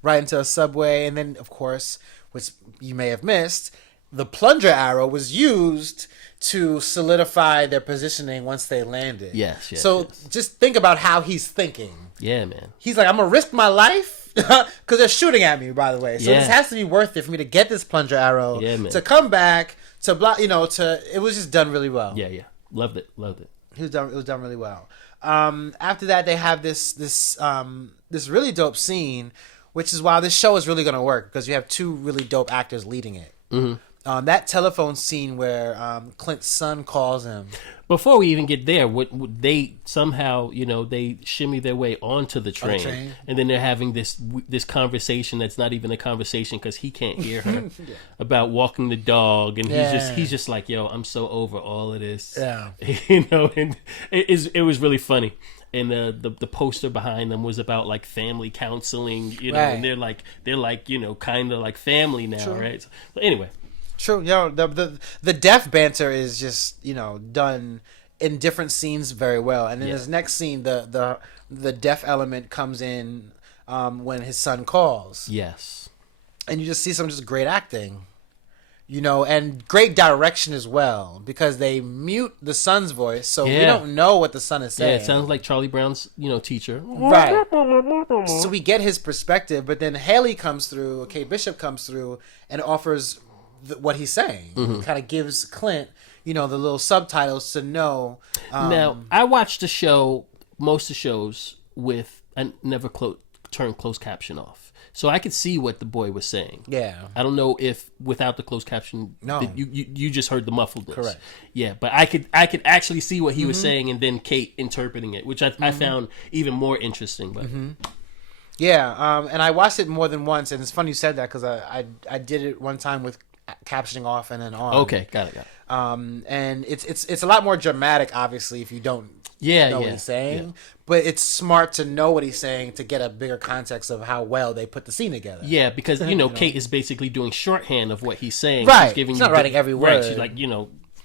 Right into a subway, and then of course, which you may have missed, the plunger arrow was used to solidify their positioning once they landed. Yes. Just think about how he's thinking. Yeah, man. He's like, I'm going to risk my life because they're shooting at me, by the way. So this has to be worth it for me to get this plunger arrow, to come back, to block, it was just done really well. Yeah. Loved it. It was done really well. After that, they have this really dope scene, which is why this show is really going to work, because you have two really dope actors leading it. Mm-hmm. That telephone scene where Clint's son calls him. Before we even get there, would they somehow, they shimmy their way onto the train, and then they're having this conversation that's not even a conversation because he can't hear her about walking the dog, and he's just like, yo, I'm so over all of this. Yeah, and it was really funny. And the poster behind them was about like family counseling, and they're like kind of like family now, right? So, but anyway. True, the deaf banter is just done in different scenes very well, and in his next scene, the deaf element comes in when his son calls. Yes, and you just see some just great acting, and great direction as well, because they mute the son's voice, so we don't know what the son is saying. Yeah, it sounds like Charlie Brown's teacher. Right. So we get his perspective, but then Haley comes through, Kate Bishop comes through, and offers what he's saying. Mm-hmm. Kind of gives Clint, the little subtitles to know. Now, I watched the show, most of the shows, I never turned closed caption off. So I could see what the boy was saying. Yeah. I don't know if without the closed caption, no, you just heard the muffledness. Correct. Yeah, but I could actually see what he was saying, and then Kate interpreting it, which I found even more interesting. But yeah, and I watched it more than once, and it's funny you said that, because I did it one time with captioning off and then on. Okay, got it. And it's a lot more dramatic, obviously, if you don't know what he's saying. Yeah. But it's smart to know what he's saying to get a bigger context of how well they put the scene together. Yeah, because Kate is basically doing shorthand of what he's saying. Right, she's not writing every word. Right, she's like,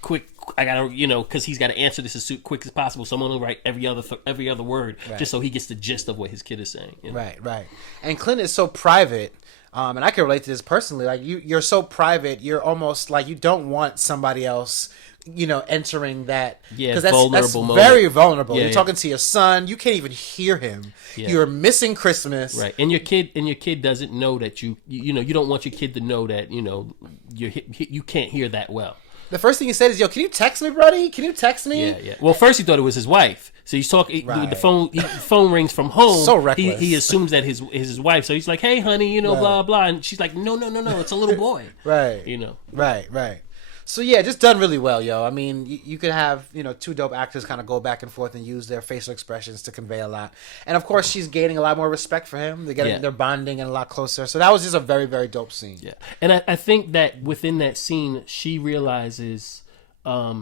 quick. I gotta, because he's got to answer this as quick as possible. So I'm gonna write every other word, just so he gets the gist of what his kid is saying. Right. And Clint is so private. And I can relate to this personally. Like you're so private, you're almost like you don't want somebody else, entering that. Yeah, because that's very vulnerable. You're talking to your son. You can't even hear him. Yeah. You're missing Christmas. Right, and your kid doesn't know that you don't want your kid to know that you can't hear that well. The first thing he said is, "Yo, can you text me, buddy? Can you text me?" Yeah. Well, first he thought it was his wife. So he's talking. Right. The phone rings from home. So reckless. He assumes that his wife. So he's like, "Hey, honey, blah blah," and she's like, "No, it's a little boy." Right. Right. So yeah, just done really well, yo. I mean, you could have two dope actors kind of go back and forth and use their facial expressions to convey a lot. And of course, she's gaining a lot more respect for him. They're bonding and a lot closer. So that was just a very, very dope scene. Yeah, and I think that within that scene, she realizes, a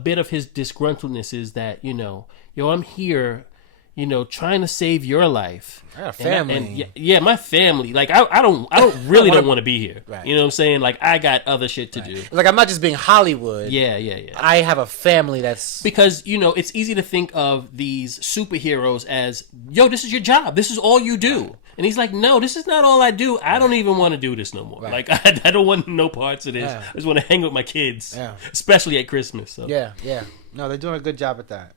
bit of his disgruntledness is that I'm here. Trying to save your life. I got a family. My family. Like I don't really don't want to be here. Right. You know what I'm saying? Like I got other shit to do. Like I'm not just being Hollywood. Yeah. I have a family that's because it's easy to think of these superheroes as, yo, this is your job. This is all you do. Right. And he's like, no, this is not all I do. I don't even want to do this no more. Right. Like I don't want no parts of this. Yeah. I just want to hang with my kids. Yeah. Especially at Christmas. So. Yeah. No, they're doing a good job at that.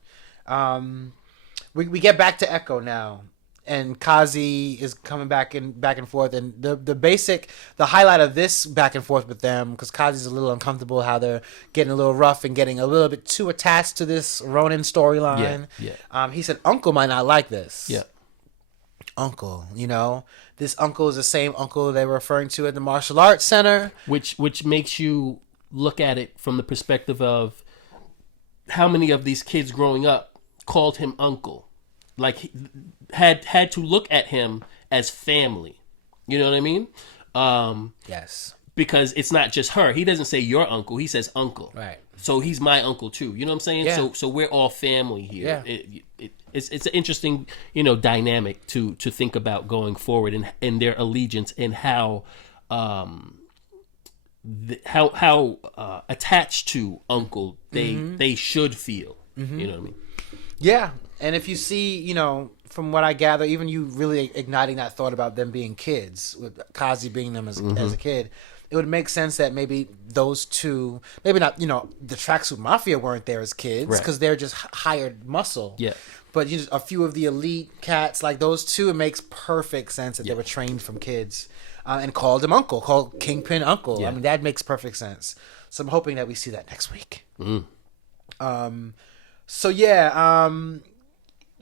We get back to Echo now, and Kazi is coming back and forth, and the highlight of this back and forth with them, because Kazi's a little uncomfortable how they're getting a little rough and getting a little bit too attached to this Ronin storyline. Yeah. He said Uncle might not like this. Yeah. uncle. This uncle is the same uncle they were referring to at the martial arts center, which makes you look at it from the perspective of how many of these kids growing up called him uncle, like had to look at him as family. You know what I mean? Yes. Because it's not just her. He doesn't say your uncle. He says uncle. Right. So he's my uncle too. You know what I'm saying? Yeah. So we're all family here. Yeah. It's an interesting, dynamic to think about going forward and their allegiance and how attached to uncle they should feel. Mm-hmm. You know what I mean? Yeah. And if you see, from what I gather, even you really igniting that thought about them being kids, with Kazi being them as a kid, it would make sense that maybe those two, maybe not, the Tracksuit Mafia weren't there as kids because they're just hired muscle. Yeah. But a few of the elite cats, like those two, it makes perfect sense that they were trained from kids and called him uncle, called Kingpin uncle. Yeah. I mean, that makes perfect sense. So I'm hoping that we see that next week.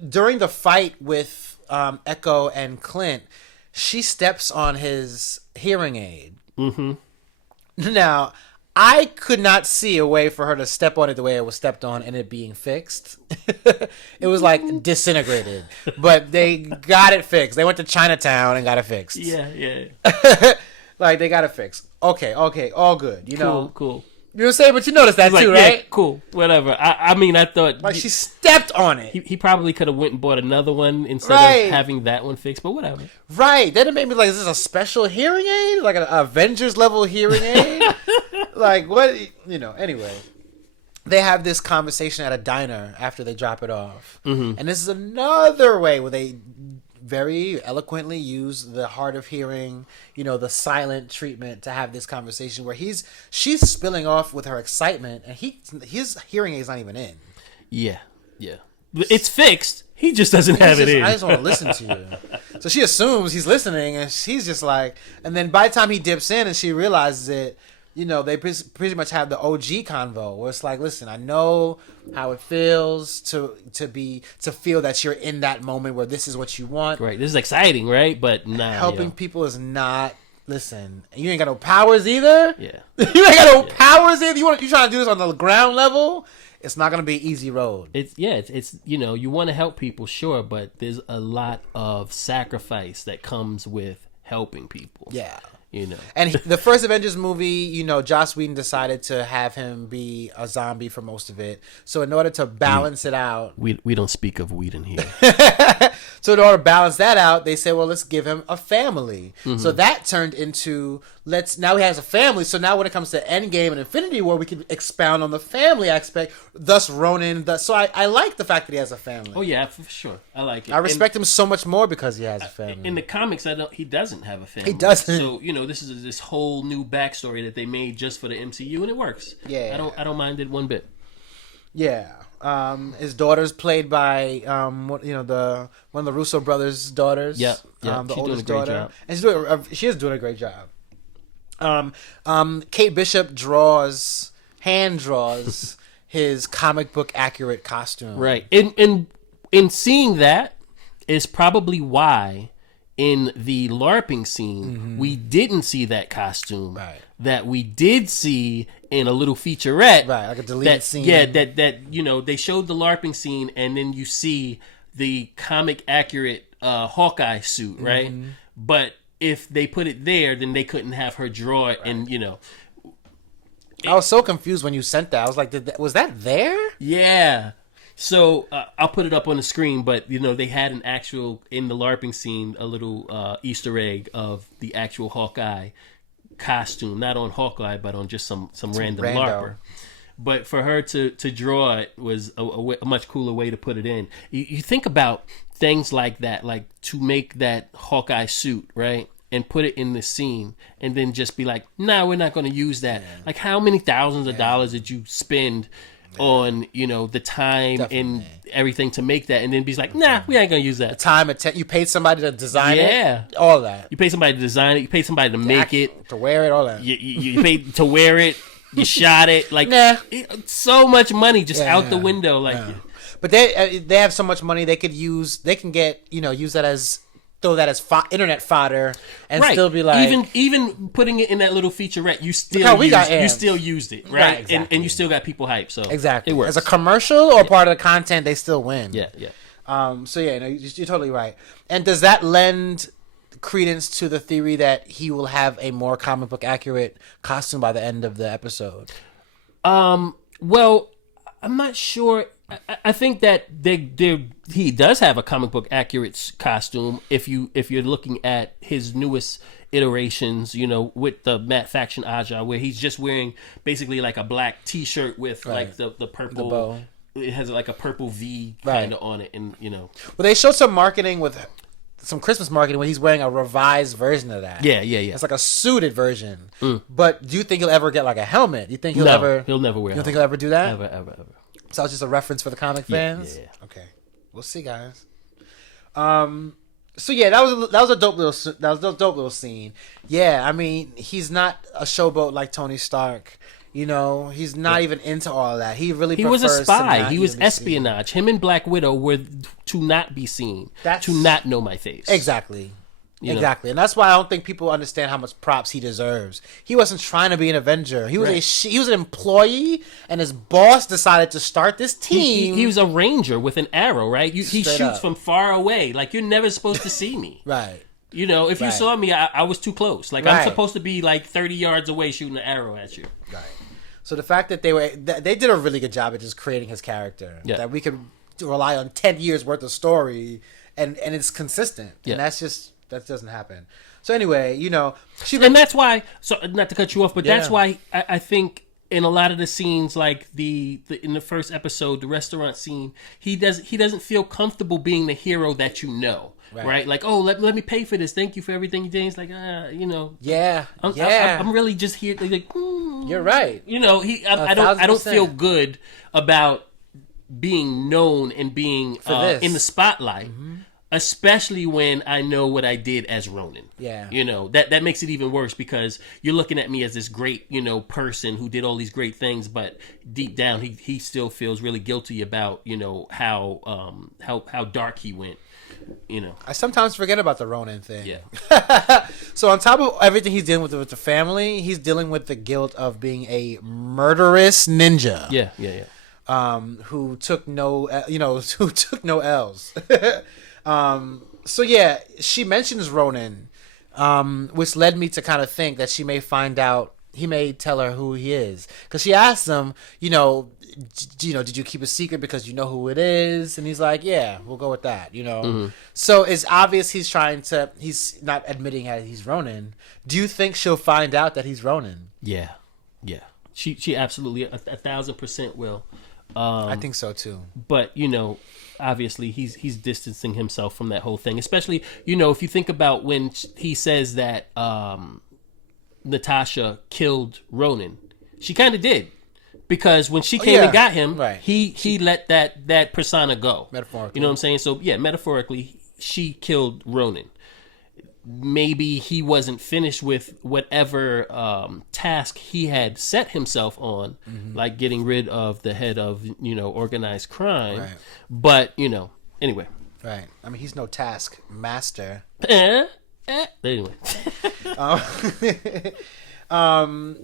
During the fight with Echo and Clint, she steps on his hearing aid. Mm-hmm. Now, I could not see a way for her to step on it the way it was stepped on and it being fixed. It was like disintegrated. But they got it fixed. They went to Chinatown and got it fixed. Yeah. Like, they got it fixed. Okay, all good. Cool. You know what I'm saying? But you noticed that too, right? Yeah, cool. Whatever. I mean, I thought... Like, she stepped on it. He probably could have went and bought another one instead of having that one fixed, but whatever. Right. Then it made me like, is this a special hearing aid? Like an Avengers level hearing aid? Like, what? Anyway. They have this conversation at a diner after they drop it off. Mm-hmm. And this is another way where they very eloquently use the hard of hearing, the silent treatment to have this conversation where she's spilling off with her excitement and his hearing aid's not even in. Yeah. It's fixed. He just doesn't have it in. I just want to listen to you. So she assumes he's listening and she's just like, and then by the time he dips in and she realizes it, they pretty much have the OG convo where it's like, listen, I know how it feels to feel that you're in that moment where this is what you want. Right. This is exciting, right? But nah. Helping people is not. Listen, you ain't got no powers either. Yeah. You ain't got no powers either. You trying to do this on the ground level? It's not gonna be an easy road. It's you want to help people, sure, but there's a lot of sacrifice that comes with helping people. Yeah. And the first Avengers movie, Joss Whedon decided to have him be a zombie for most of it. So in order to balance it out, we don't speak of Whedon here. So in order to balance that out, they said, well, let's give him a family. Mm-hmm. So that turned into now he has a family. So now when it comes to Endgame and Infinity War, we can expound on the family aspect. Thus Ronan. So I like the fact that he has a family. Oh yeah, for sure. I like it. I respect him so much more because he has a family. In the comics, he doesn't have a family. He doesn't. So this is this whole new backstory that they made just for the MCU, and it works. Yeah. I don't mind it one bit. Yeah. His daughter's played by one of the Russo brothers' daughters. Yeah. The she's oldest doing a great daughter. job. And she is doing a great job. Kate Bishop hand draws his comic book accurate costume. Right. And in seeing that is probably why in the LARPing scene we didn't see that costume. Right. That we did see in a little featurette. Right, like a deleted scene. Yeah, that they showed the LARPing scene and then you see the comic accurate Hawkeye suit, right? Mm-hmm. But if they put it there, then they couldn't have her draw it, and I was so confused when you sent that. I was like, was that there? Yeah. So I'll put it up on the screen, but they had an actual in the LARPing scene a little Easter egg of the actual Hawkeye costume, not on Hawkeye, but on just some random LARPer. But for her to draw it was a much cooler way to put it in. You think about things like that, like to make that Hawkeye suit, right? And put it in the scene and then just be like, nah, we're not going to use that. Yeah. Like how many thousands of dollars did you spend on, the time and everything to make that? And then be like, nah, we ain't going to use that. The time, you paid somebody to design it. Yeah. All that. You paid somebody to design it. You paid somebody to make it. To wear it, all that. You paid to wear it. You shot it. Like, so much money just out the window. Like, But they have so much money they could use. They can get use that as throw that as internet fodder and right. still be like, even putting it in that little featurette, you still used it, right? Exactly. And you still got people hyped. So exactly, it works. as a commercial or part of the content, they still win. Yeah. So yeah, no, you're totally right. And does that lend credence to the theory that he will have a more comic book accurate costume by the end of the episode? Well, I'm not sure. I think that he does have a comic book accurate costume if you're looking at his newest iterations, with the Matt Faction Aja, where he's just wearing basically like a black T-shirt with like the purple. The bow. It has like a purple V kind of on it, and Well, they showed some marketing with some Christmas marketing where he's wearing a revised version of that. Yeah. It's like a suited version. But do you think he'll ever get like a helmet? You think he'll never wear? You don't think he'll ever do that? Ever. So it's just a reference for the comic fans. Yeah. Okay, we'll see, guys. So yeah, that was a dope little scene. Yeah, I mean, he's not a showboat like Tony Stark. He's not even into all that. He was a spy. He was espionage. Him and Black Widow were to not be seen. To not know my face. Exactly. Exactly. And that's why I don't think people understand how much props he deserves. He wasn't trying to be an Avenger. He was he was an employee, and his boss decided to start this team. He was a ranger with an arrow, right? He shoots from far away. Like, you're never supposed to see me. Right. If you saw me, I was too close. Like, I'm supposed to be like 30 yards away shooting an arrow at you. Right. So the fact that they did a really good job at just creating his character, that we could rely on 10 years worth of story, and it's consistent, and that doesn't happen. So anyway, and that's why. So not to cut you off, but that's why I think in a lot of the scenes, like in the first episode, the restaurant scene, he doesn't feel comfortable being the hero that right? Like, oh, let me pay for this. Thank you for everything you did. It's like, Yeah. I'm really just here. Like, you're right. I don't feel good about being known and being in the spotlight, especially when I know what I did as Ronin. Yeah. That makes it even worse because you're looking at me as this great, person who did all these great things, but deep down he still feels really guilty about, how dark he went. I sometimes forget about the Ronin thing. Yeah. So on top of everything he's dealing with the family, he's dealing with the guilt of being a murderous ninja. Yeah. Who took no L's. So yeah, she mentions Ronin, which led me to kind of think that she may find out. He may tell her who he is, because she asked him, did you keep a secret because you know who it is? And he's like, yeah, we'll go with that. So it's obvious he's not admitting that he's Ronin. Do you think she'll find out that he's Ronin? Yeah. She absolutely 1,000% will. I think so too. But obviously he's distancing himself from that whole thing, especially if you think about when he says that Natasha killed Ronin. She kind of did, because when she came and got him, he let that persona go. Metaphorically, you know what I'm saying? So yeah, metaphorically, she killed Ronin. Maybe he wasn't finished with whatever task he had set himself on, like getting rid of the head of organized crime. Right. But anyway. Right. I mean, he's no task master. Anyway.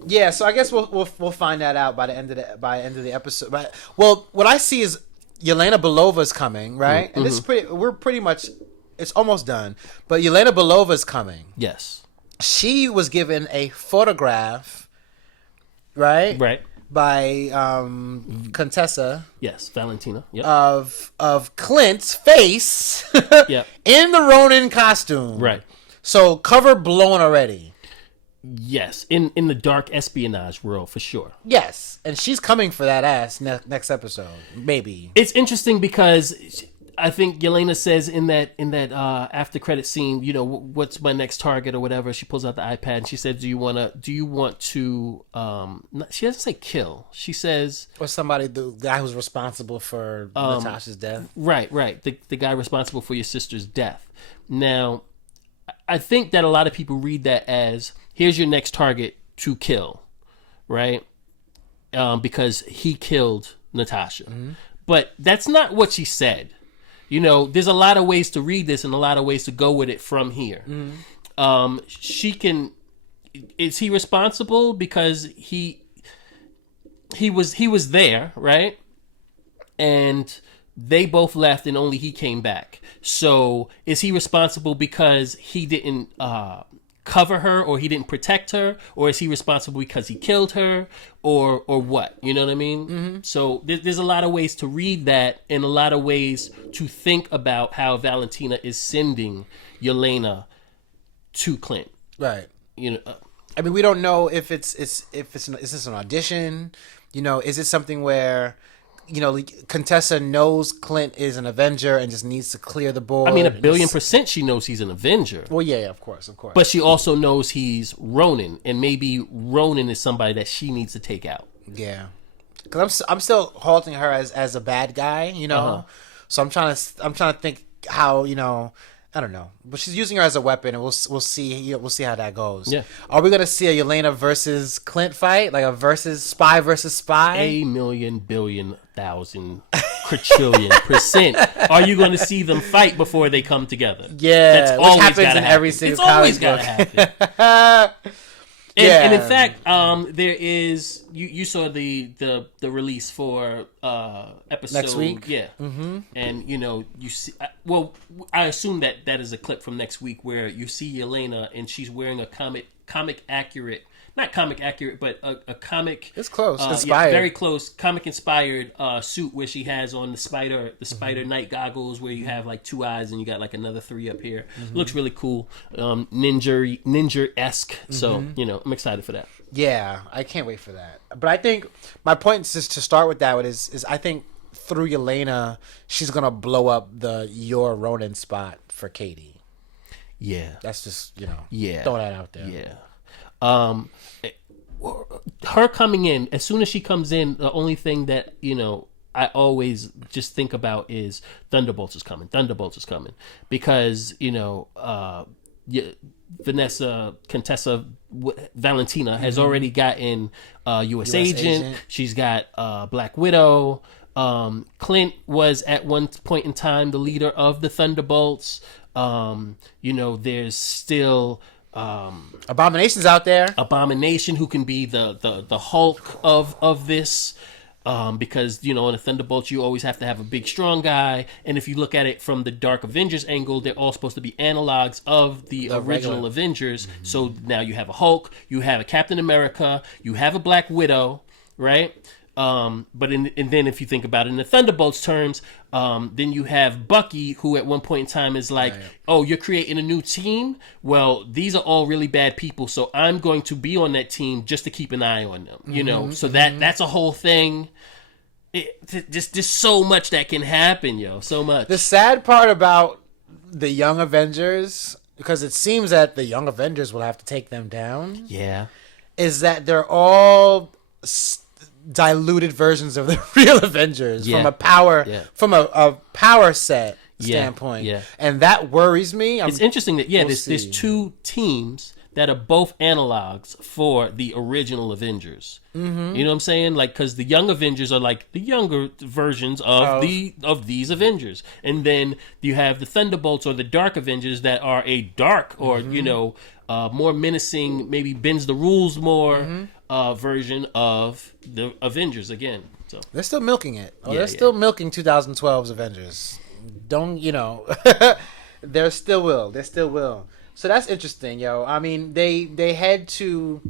Yeah. So I guess we'll find that out by the end of the episode. But what I see is Elena Belova's coming, right? And we're pretty much. It's almost done, but Elena Belova's coming. Yes. She was given a photograph, right? Right. By Contessa. Yes, Valentina. Yep. Of Clint's face. Yep. In the Ronin costume. Right. So cover blown already. Yes, in the dark espionage world for sure. Yes, and she's coming for that ass next episode, maybe. It's interesting because I think Yelena says in that after credit scene, what's my next target or whatever. She pulls out the iPad and she said, do you want to she doesn't say kill. She says, or somebody, the guy who's responsible for Natasha's death. Right. The guy responsible for your sister's death. Now, I think that a lot of people read that as, here's your next target to kill, right? Because he killed Natasha. But that's not what she said. there's a lot of ways to read this and a lot of ways to go with it from here. She can. Is he responsible because he was there, right? And they both left and only he came back. So is he responsible because he didn't cover her, or he didn't protect her, or is he responsible because he killed her, or what? You know what I mean? So there's a lot of ways to read that, and a lot of ways to think about how Valentina is sending Yelena to Clint. Right. I mean, we don't know if is this an audition? Is it something where Contessa knows Clint is an Avenger and just needs to clear the board? I mean, 1,000,000,000% she knows he's an Avenger. Well, yeah, of course. But she also knows he's Ronin, and maybe Ronin is somebody that she needs to take out. Yeah, because I'm still halting her as a bad guy, So I'm trying to think how I don't know, but she's using her as a weapon, and we'll see how that goes. Yeah. Are we gonna see a Yelena versus Clint fight, like a spy versus spy? 1,000,000,000,000 quadrillion %. Are you going to see them fight before they come together? Yeah, that's always which happens in every single comic book. It's always got to happen. And in fact, there is you saw the release for episode next week. Yeah, and you see. Well, I assume that is a clip from next week where you see Elena and she's wearing a comic accurate. Not comic accurate, but a comic. It's close, inspired. Yeah, very close, comic inspired suit where she has on the spider night goggles where you have like 2 eyes and you got like another 3 up here. Looks really cool, ninja-esque. So I'm excited for that. Yeah, I can't wait for that. But I think my point is to start with that is I think through Yelena she's gonna blow up your Ronin spot for Katie. Yeah, that's just yeah, throw that out there. Yeah. Her coming in, as soon as she comes in, the only thing that I always just think about is Thunderbolts is coming, because Contessa Valentina has already gotten US Agent. She's got Black Widow. Clint was at one point in time the leader of the Thunderbolts. There's still Abomination's out there. Abomination, who can be the Hulk of this, because in the Thunderbolts you always have to have a big strong guy, and if you look at it from the Dark Avengers angle, they're all supposed to be analogs of the original Avengers. So now you have a Hulk, you have a Captain America, you have a Black Widow, right? But then if you think about it in the Thunderbolts terms, then you have Bucky, who at one point in time is like, oh, you're creating a new team? Well, these are all really bad people, so I'm going to be on that team just to keep an eye on them, So that's a whole thing. Just so much that can happen, so much. The sad part about the Young Avengers, because it seems that the Young Avengers will have to take them down. Yeah. Is that they're all diluted versions of the real Avengers from a power set standpoint. Yeah. And that worries me. It's interesting that there's 2 teams that are both analogs for the original Avengers. You know what I'm saying? Like, because the Young Avengers are like the younger versions of these Avengers, and then you have the Thunderbolts or the Dark Avengers that are a dark or more menacing, maybe bends the rules more version of the Avengers again. So they're still milking it. They're still milking 2012's Avengers. There still will. So that's interesting, yo. I mean, they head to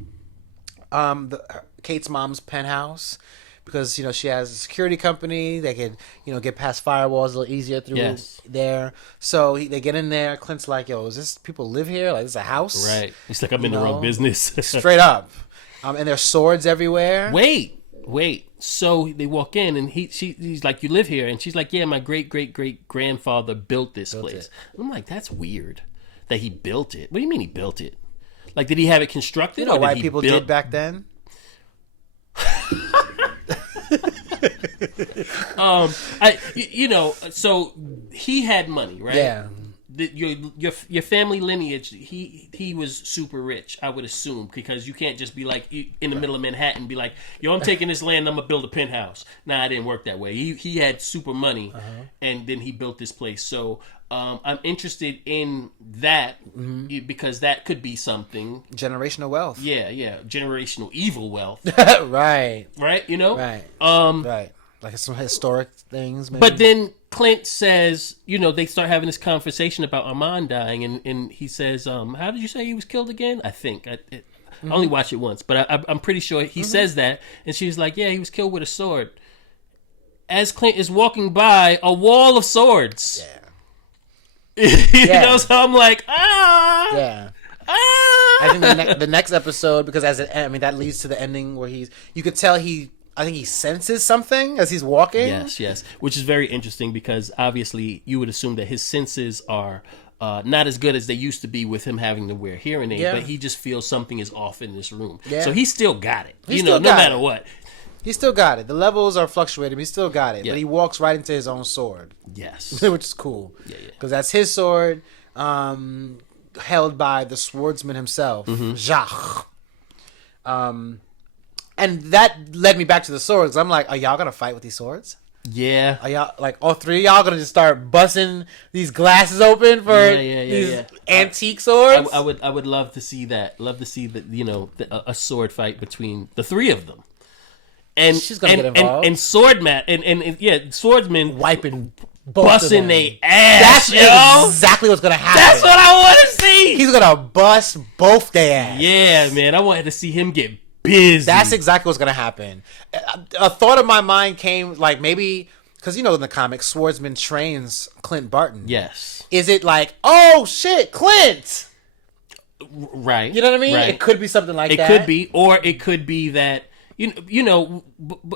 Kate's mom's penthouse because she has a security company. They could get past firewalls a little easier through there. So they get in there. Clint's like, yo, is this people live here? Like, this is a house? Right. He's like, I'm in the wrong business. Straight up. And there's swords everywhere. Wait. So they walk in and he's like, you live here? And she's like, yeah, my great-great-great-grandfather built this place. And I'm like, that's weird that he built it. What do you mean he built it? Like, did he have it constructed? Or white people did back then? So he had money, right? Yeah. your family lineage, he was super rich, I would assume, because you can't just be like in the middle of Manhattan, be like, yo, I'm taking this land, I'm gonna build a penthouse. Nah, it didn't work that way. He had super money, and then he built this place. So I'm interested in that because that could be something generational wealth. Yeah, generational evil wealth. Right. You know. Right. Right. Like some historic things. Maybe. But then Clint says, you know, they start having this conversation about Armand dying, and he says, how did you say he was killed again? I think I only watched it once, but I'm pretty sure he says that, and she's like, yeah, he was killed with a sword. As Clint is walking by a wall of swords. Yeah. you know, so I'm like, yeah. I think the next episode, because that leads to the ending where you could tell I think he senses something as he's walking. Yes, which is very interesting because obviously you would assume that his senses are not as good as they used to be with him having to wear hearing aid, but he just feels something is off in this room. Yeah. So he still got it, no matter what. He still got it. The levels are fluctuating, but he still got it. Yeah. But he walks right into his own sword. Yes. Which is cool. Yeah. Because that's his sword, held by the swordsman himself, Jacques. And that led me back to the swords. I'm like, are y'all going to fight with these swords? Yeah. Are y'all, like, all three of y'all going to just start busting these glasses open for these antique swords? I would love to see that. Love to see that, a sword fight between the three of them. And she's gonna get involved. And swordsmen wiping, busting their ass. That's exactly what's gonna happen. That's what I want to see. He's gonna bust both their ass. Yeah, man, I wanted to see him get busy. That's exactly what's gonna happen. A thought of my mind came, like, maybe because in the comics, Swordsman trains Clint Barton. Yes. Is it like, oh shit, Clint? Right. You know what I mean? Right. It could be something like that. It could be, or it could be that. You know,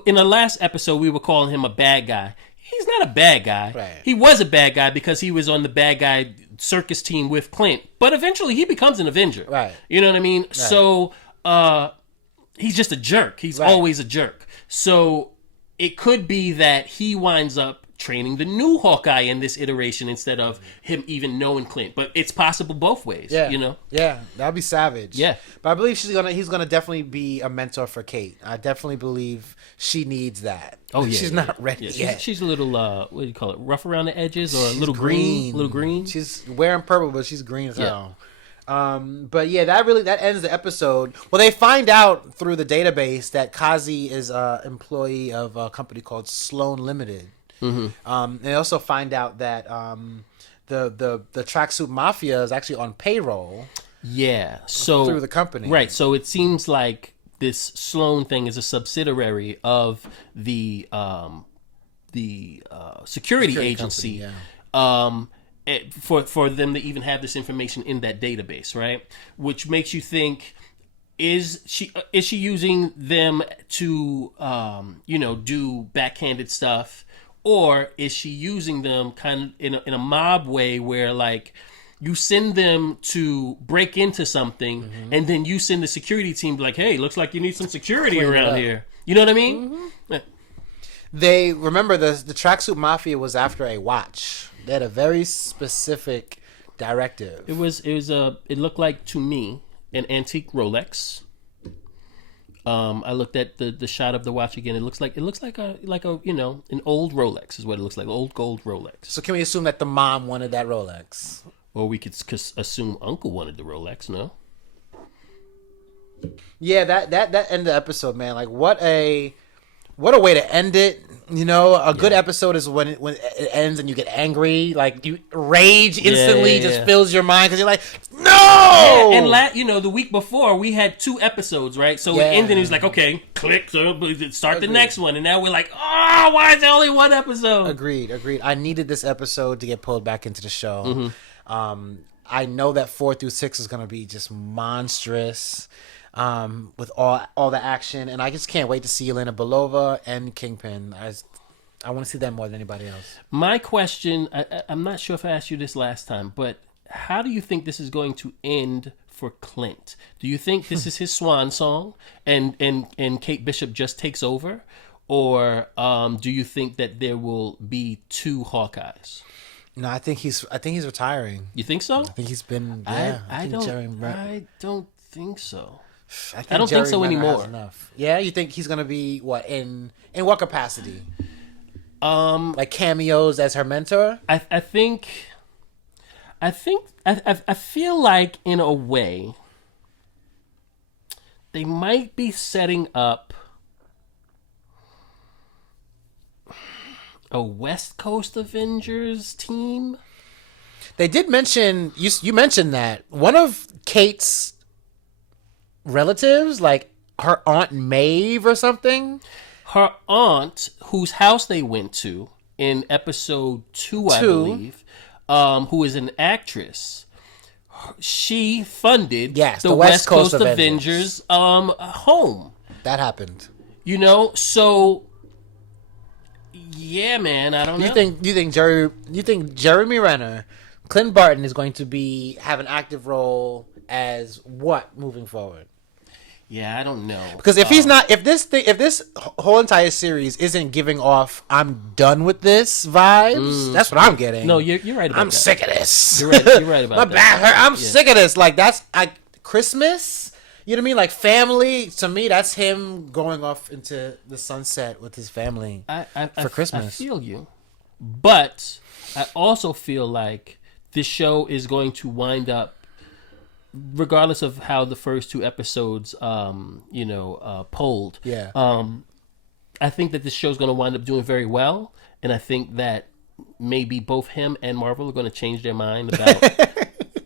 in the last episode, we were calling him a bad guy. He's not a bad guy. Right. He was a bad guy because he was on the bad guy circus team with Clint. But eventually, he becomes an Avenger. Right. You know what I mean? Right. So, he's just a jerk. He's always a jerk. So, it could be that he winds up training the new Hawkeye in this iteration instead of him even knowing Clint. But it's possible both ways, Yeah, that'd be savage. Yeah. But I believe he's gonna definitely be a mentor for Kate. I definitely believe she needs that. Oh, yeah. She's not ready yet. She's a little, what do you call it, rough around the edges, or a little green. Little green. She's wearing purple, but she's green as hell. But yeah, that ends the episode. Well, they find out through the database that Kazi is an employee of a company called Sloan Limited. They also find out that the Tracksuit Mafia is actually on payroll. Yeah, so through the company, right? So it seems like this Sloan thing is a subsidiary of the security agency. Company, for them to even have this information in that database, right? Which makes you think, is she using them to do backhanded stuff? Or is she using them kind of in a mob way where, like, you send them to break into something and then you send the security team like, hey, looks like you need some security around here. You know what I mean? They remember the Tracksuit Mafia was after a watch. They had a very specific directive. It looked like, to me, an antique Rolex. I looked at the shot of the watch again. It looks like a an old Rolex is what it looks like, old gold Rolex. So can we assume that the mom wanted that Rolex? Or we could assume Uncle wanted the Rolex. No. Yeah, that ended the episode, man. Like, what a way to end it. A good episode is when it ends and you get angry, like you rage instantly, just fills your mind because you're like, no. Yeah, and the week before we had 2 episodes, right? So it ended. It was like, okay, click, start the next one, and now we're like, oh, why is there only 1 episode? Agreed. I needed this episode to get pulled back into the show. I know that 4 through 6 is gonna be just monstrous. With all the action, and I just can't wait to see Elena Belova and Kingpin. I want to see them more than anybody else. My question, I'm not sure if I asked you this last time, but how do you think this is going to end for Clint? Do you think this is his swan song and Kate Bishop just takes over? Or do you think that there will be 2 Hawkeyes? No, I think he's retiring. You think so? I think he's been. Yeah, I don't think so. I don't think so anymore. Enough. Yeah, you think he's gonna be what in what capacity? Like cameos as her mentor. I feel like in a way they might be setting up a West Coast Avengers team. They did mention you mentioned that one of Kate's relatives, like her Aunt Maeve or something. Her aunt, whose house they went to in episode 2, I believe, who is an actress, she funded the West Coast Avengers home. That happened. You know, so yeah, man, I don't know. You think Jeremy Renner, Clint Barton is going to have an active role as what moving forward? Yeah, I don't know. Because if he's not, if this whole entire series isn't giving off, I'm done with this vibes. That's what I'm getting. No, you're right about that. I'm sick of this. You're right about My that. back hurt. I'm sick of this. Like Christmas. You know what I mean? Like family. To me, that's him going off into the sunset with his family for Christmas. I feel you, but I also feel like this show is going to wind up, regardless of how the first 2 episodes, polled. Yeah. I think that this show's going to wind up doing very well, and I think that maybe both him and Marvel are going to change their mind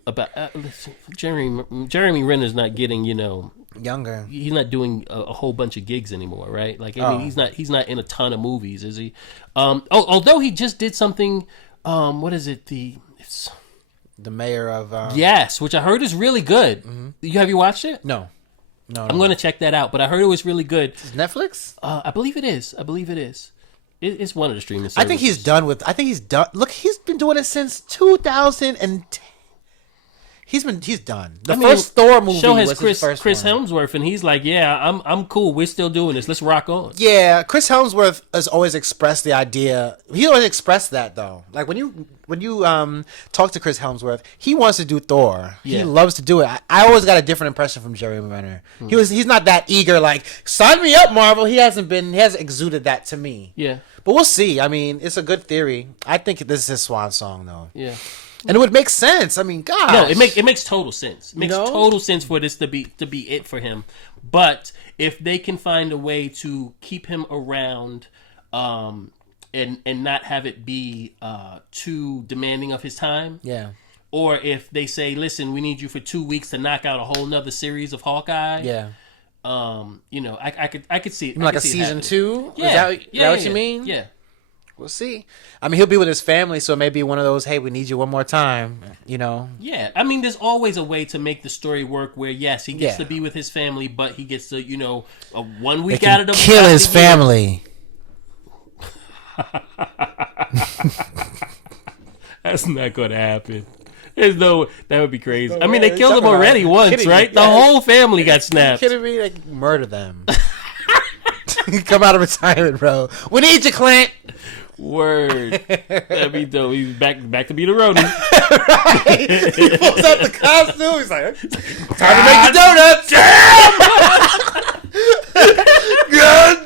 about Jeremy Renner's not getting younger. He's not doing a whole bunch of gigs anymore, right? Like I mean, he's not in a ton of movies, is he? Although he just did something. What is it? The mayor of yes, which I heard is really good. Mm-hmm. Have you watched it? No. I'm going to check that out, but I heard it was really good. Is it Netflix? I believe it is. It's one of the streaming services. I think he's done. Look, he's been doing it since 2010. He's done. The first Thor movie show has was his first Chris one. Hemsworth, and he's like, "Yeah, I'm cool. We're still doing this. Let's rock on." Yeah, Chris Hemsworth has always expressed the idea. He always expressed that though. Like when you talk to Chris Hemsworth, he wants to do Thor. Yeah. He loves to do it. I always got a different impression from Jeremy Renner. He's not that eager. Like sign me up, Marvel. He hasn't exuded that to me. Yeah, but we'll see. I mean, it's a good theory. I think this is his swan song though. yeah. And it would make sense. I mean, gosh. No, it makes total sense. It makes total sense for this to be it for him. But if they can find a way to keep him around, and not have it be too demanding of his time, Yeah. or if they say, listen, we need you for 2 weeks to knock out a whole nother series of Hawkeye, Yeah. I could see it. Like a season 2? Yeah. Is that what you mean? Yeah. We'll see. I mean, he'll be with his family, so it may be one of those, hey, we need you one more time, Yeah, I mean, there's always a way to make the story work where, yes, he gets to be with his family, but he gets to, 1 week out of the kill his family. That's not going to happen. There's no, that would be crazy. I mean, they killed him already once, right? The whole family got snapped. You kidding me? Like, murder them. Come out of retirement, bro. We need you, Clint. Word. That'd be dope. He's back to be the roadie. Right. He pulls out the costume. He's like, time to make the donuts. Good.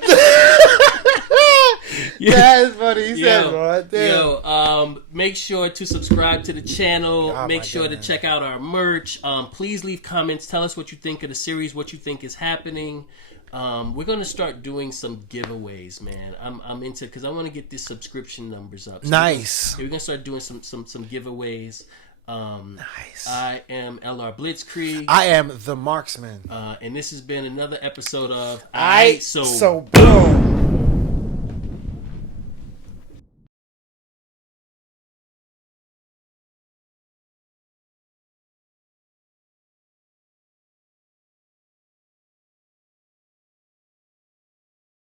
That's funny. He said, right there. Make sure to subscribe to the channel. Make sure to check out our merch. Please leave comments. Tell us what you think of the series, what you think is happening. We're gonna start doing some giveaways, man. I'm into, because I want to get these subscription numbers up. So Nice. we're gonna start doing some giveaways. Nice. I am LR Blitzkrieg. I am the marksman. And this has been another episode of Aiight So So Boom.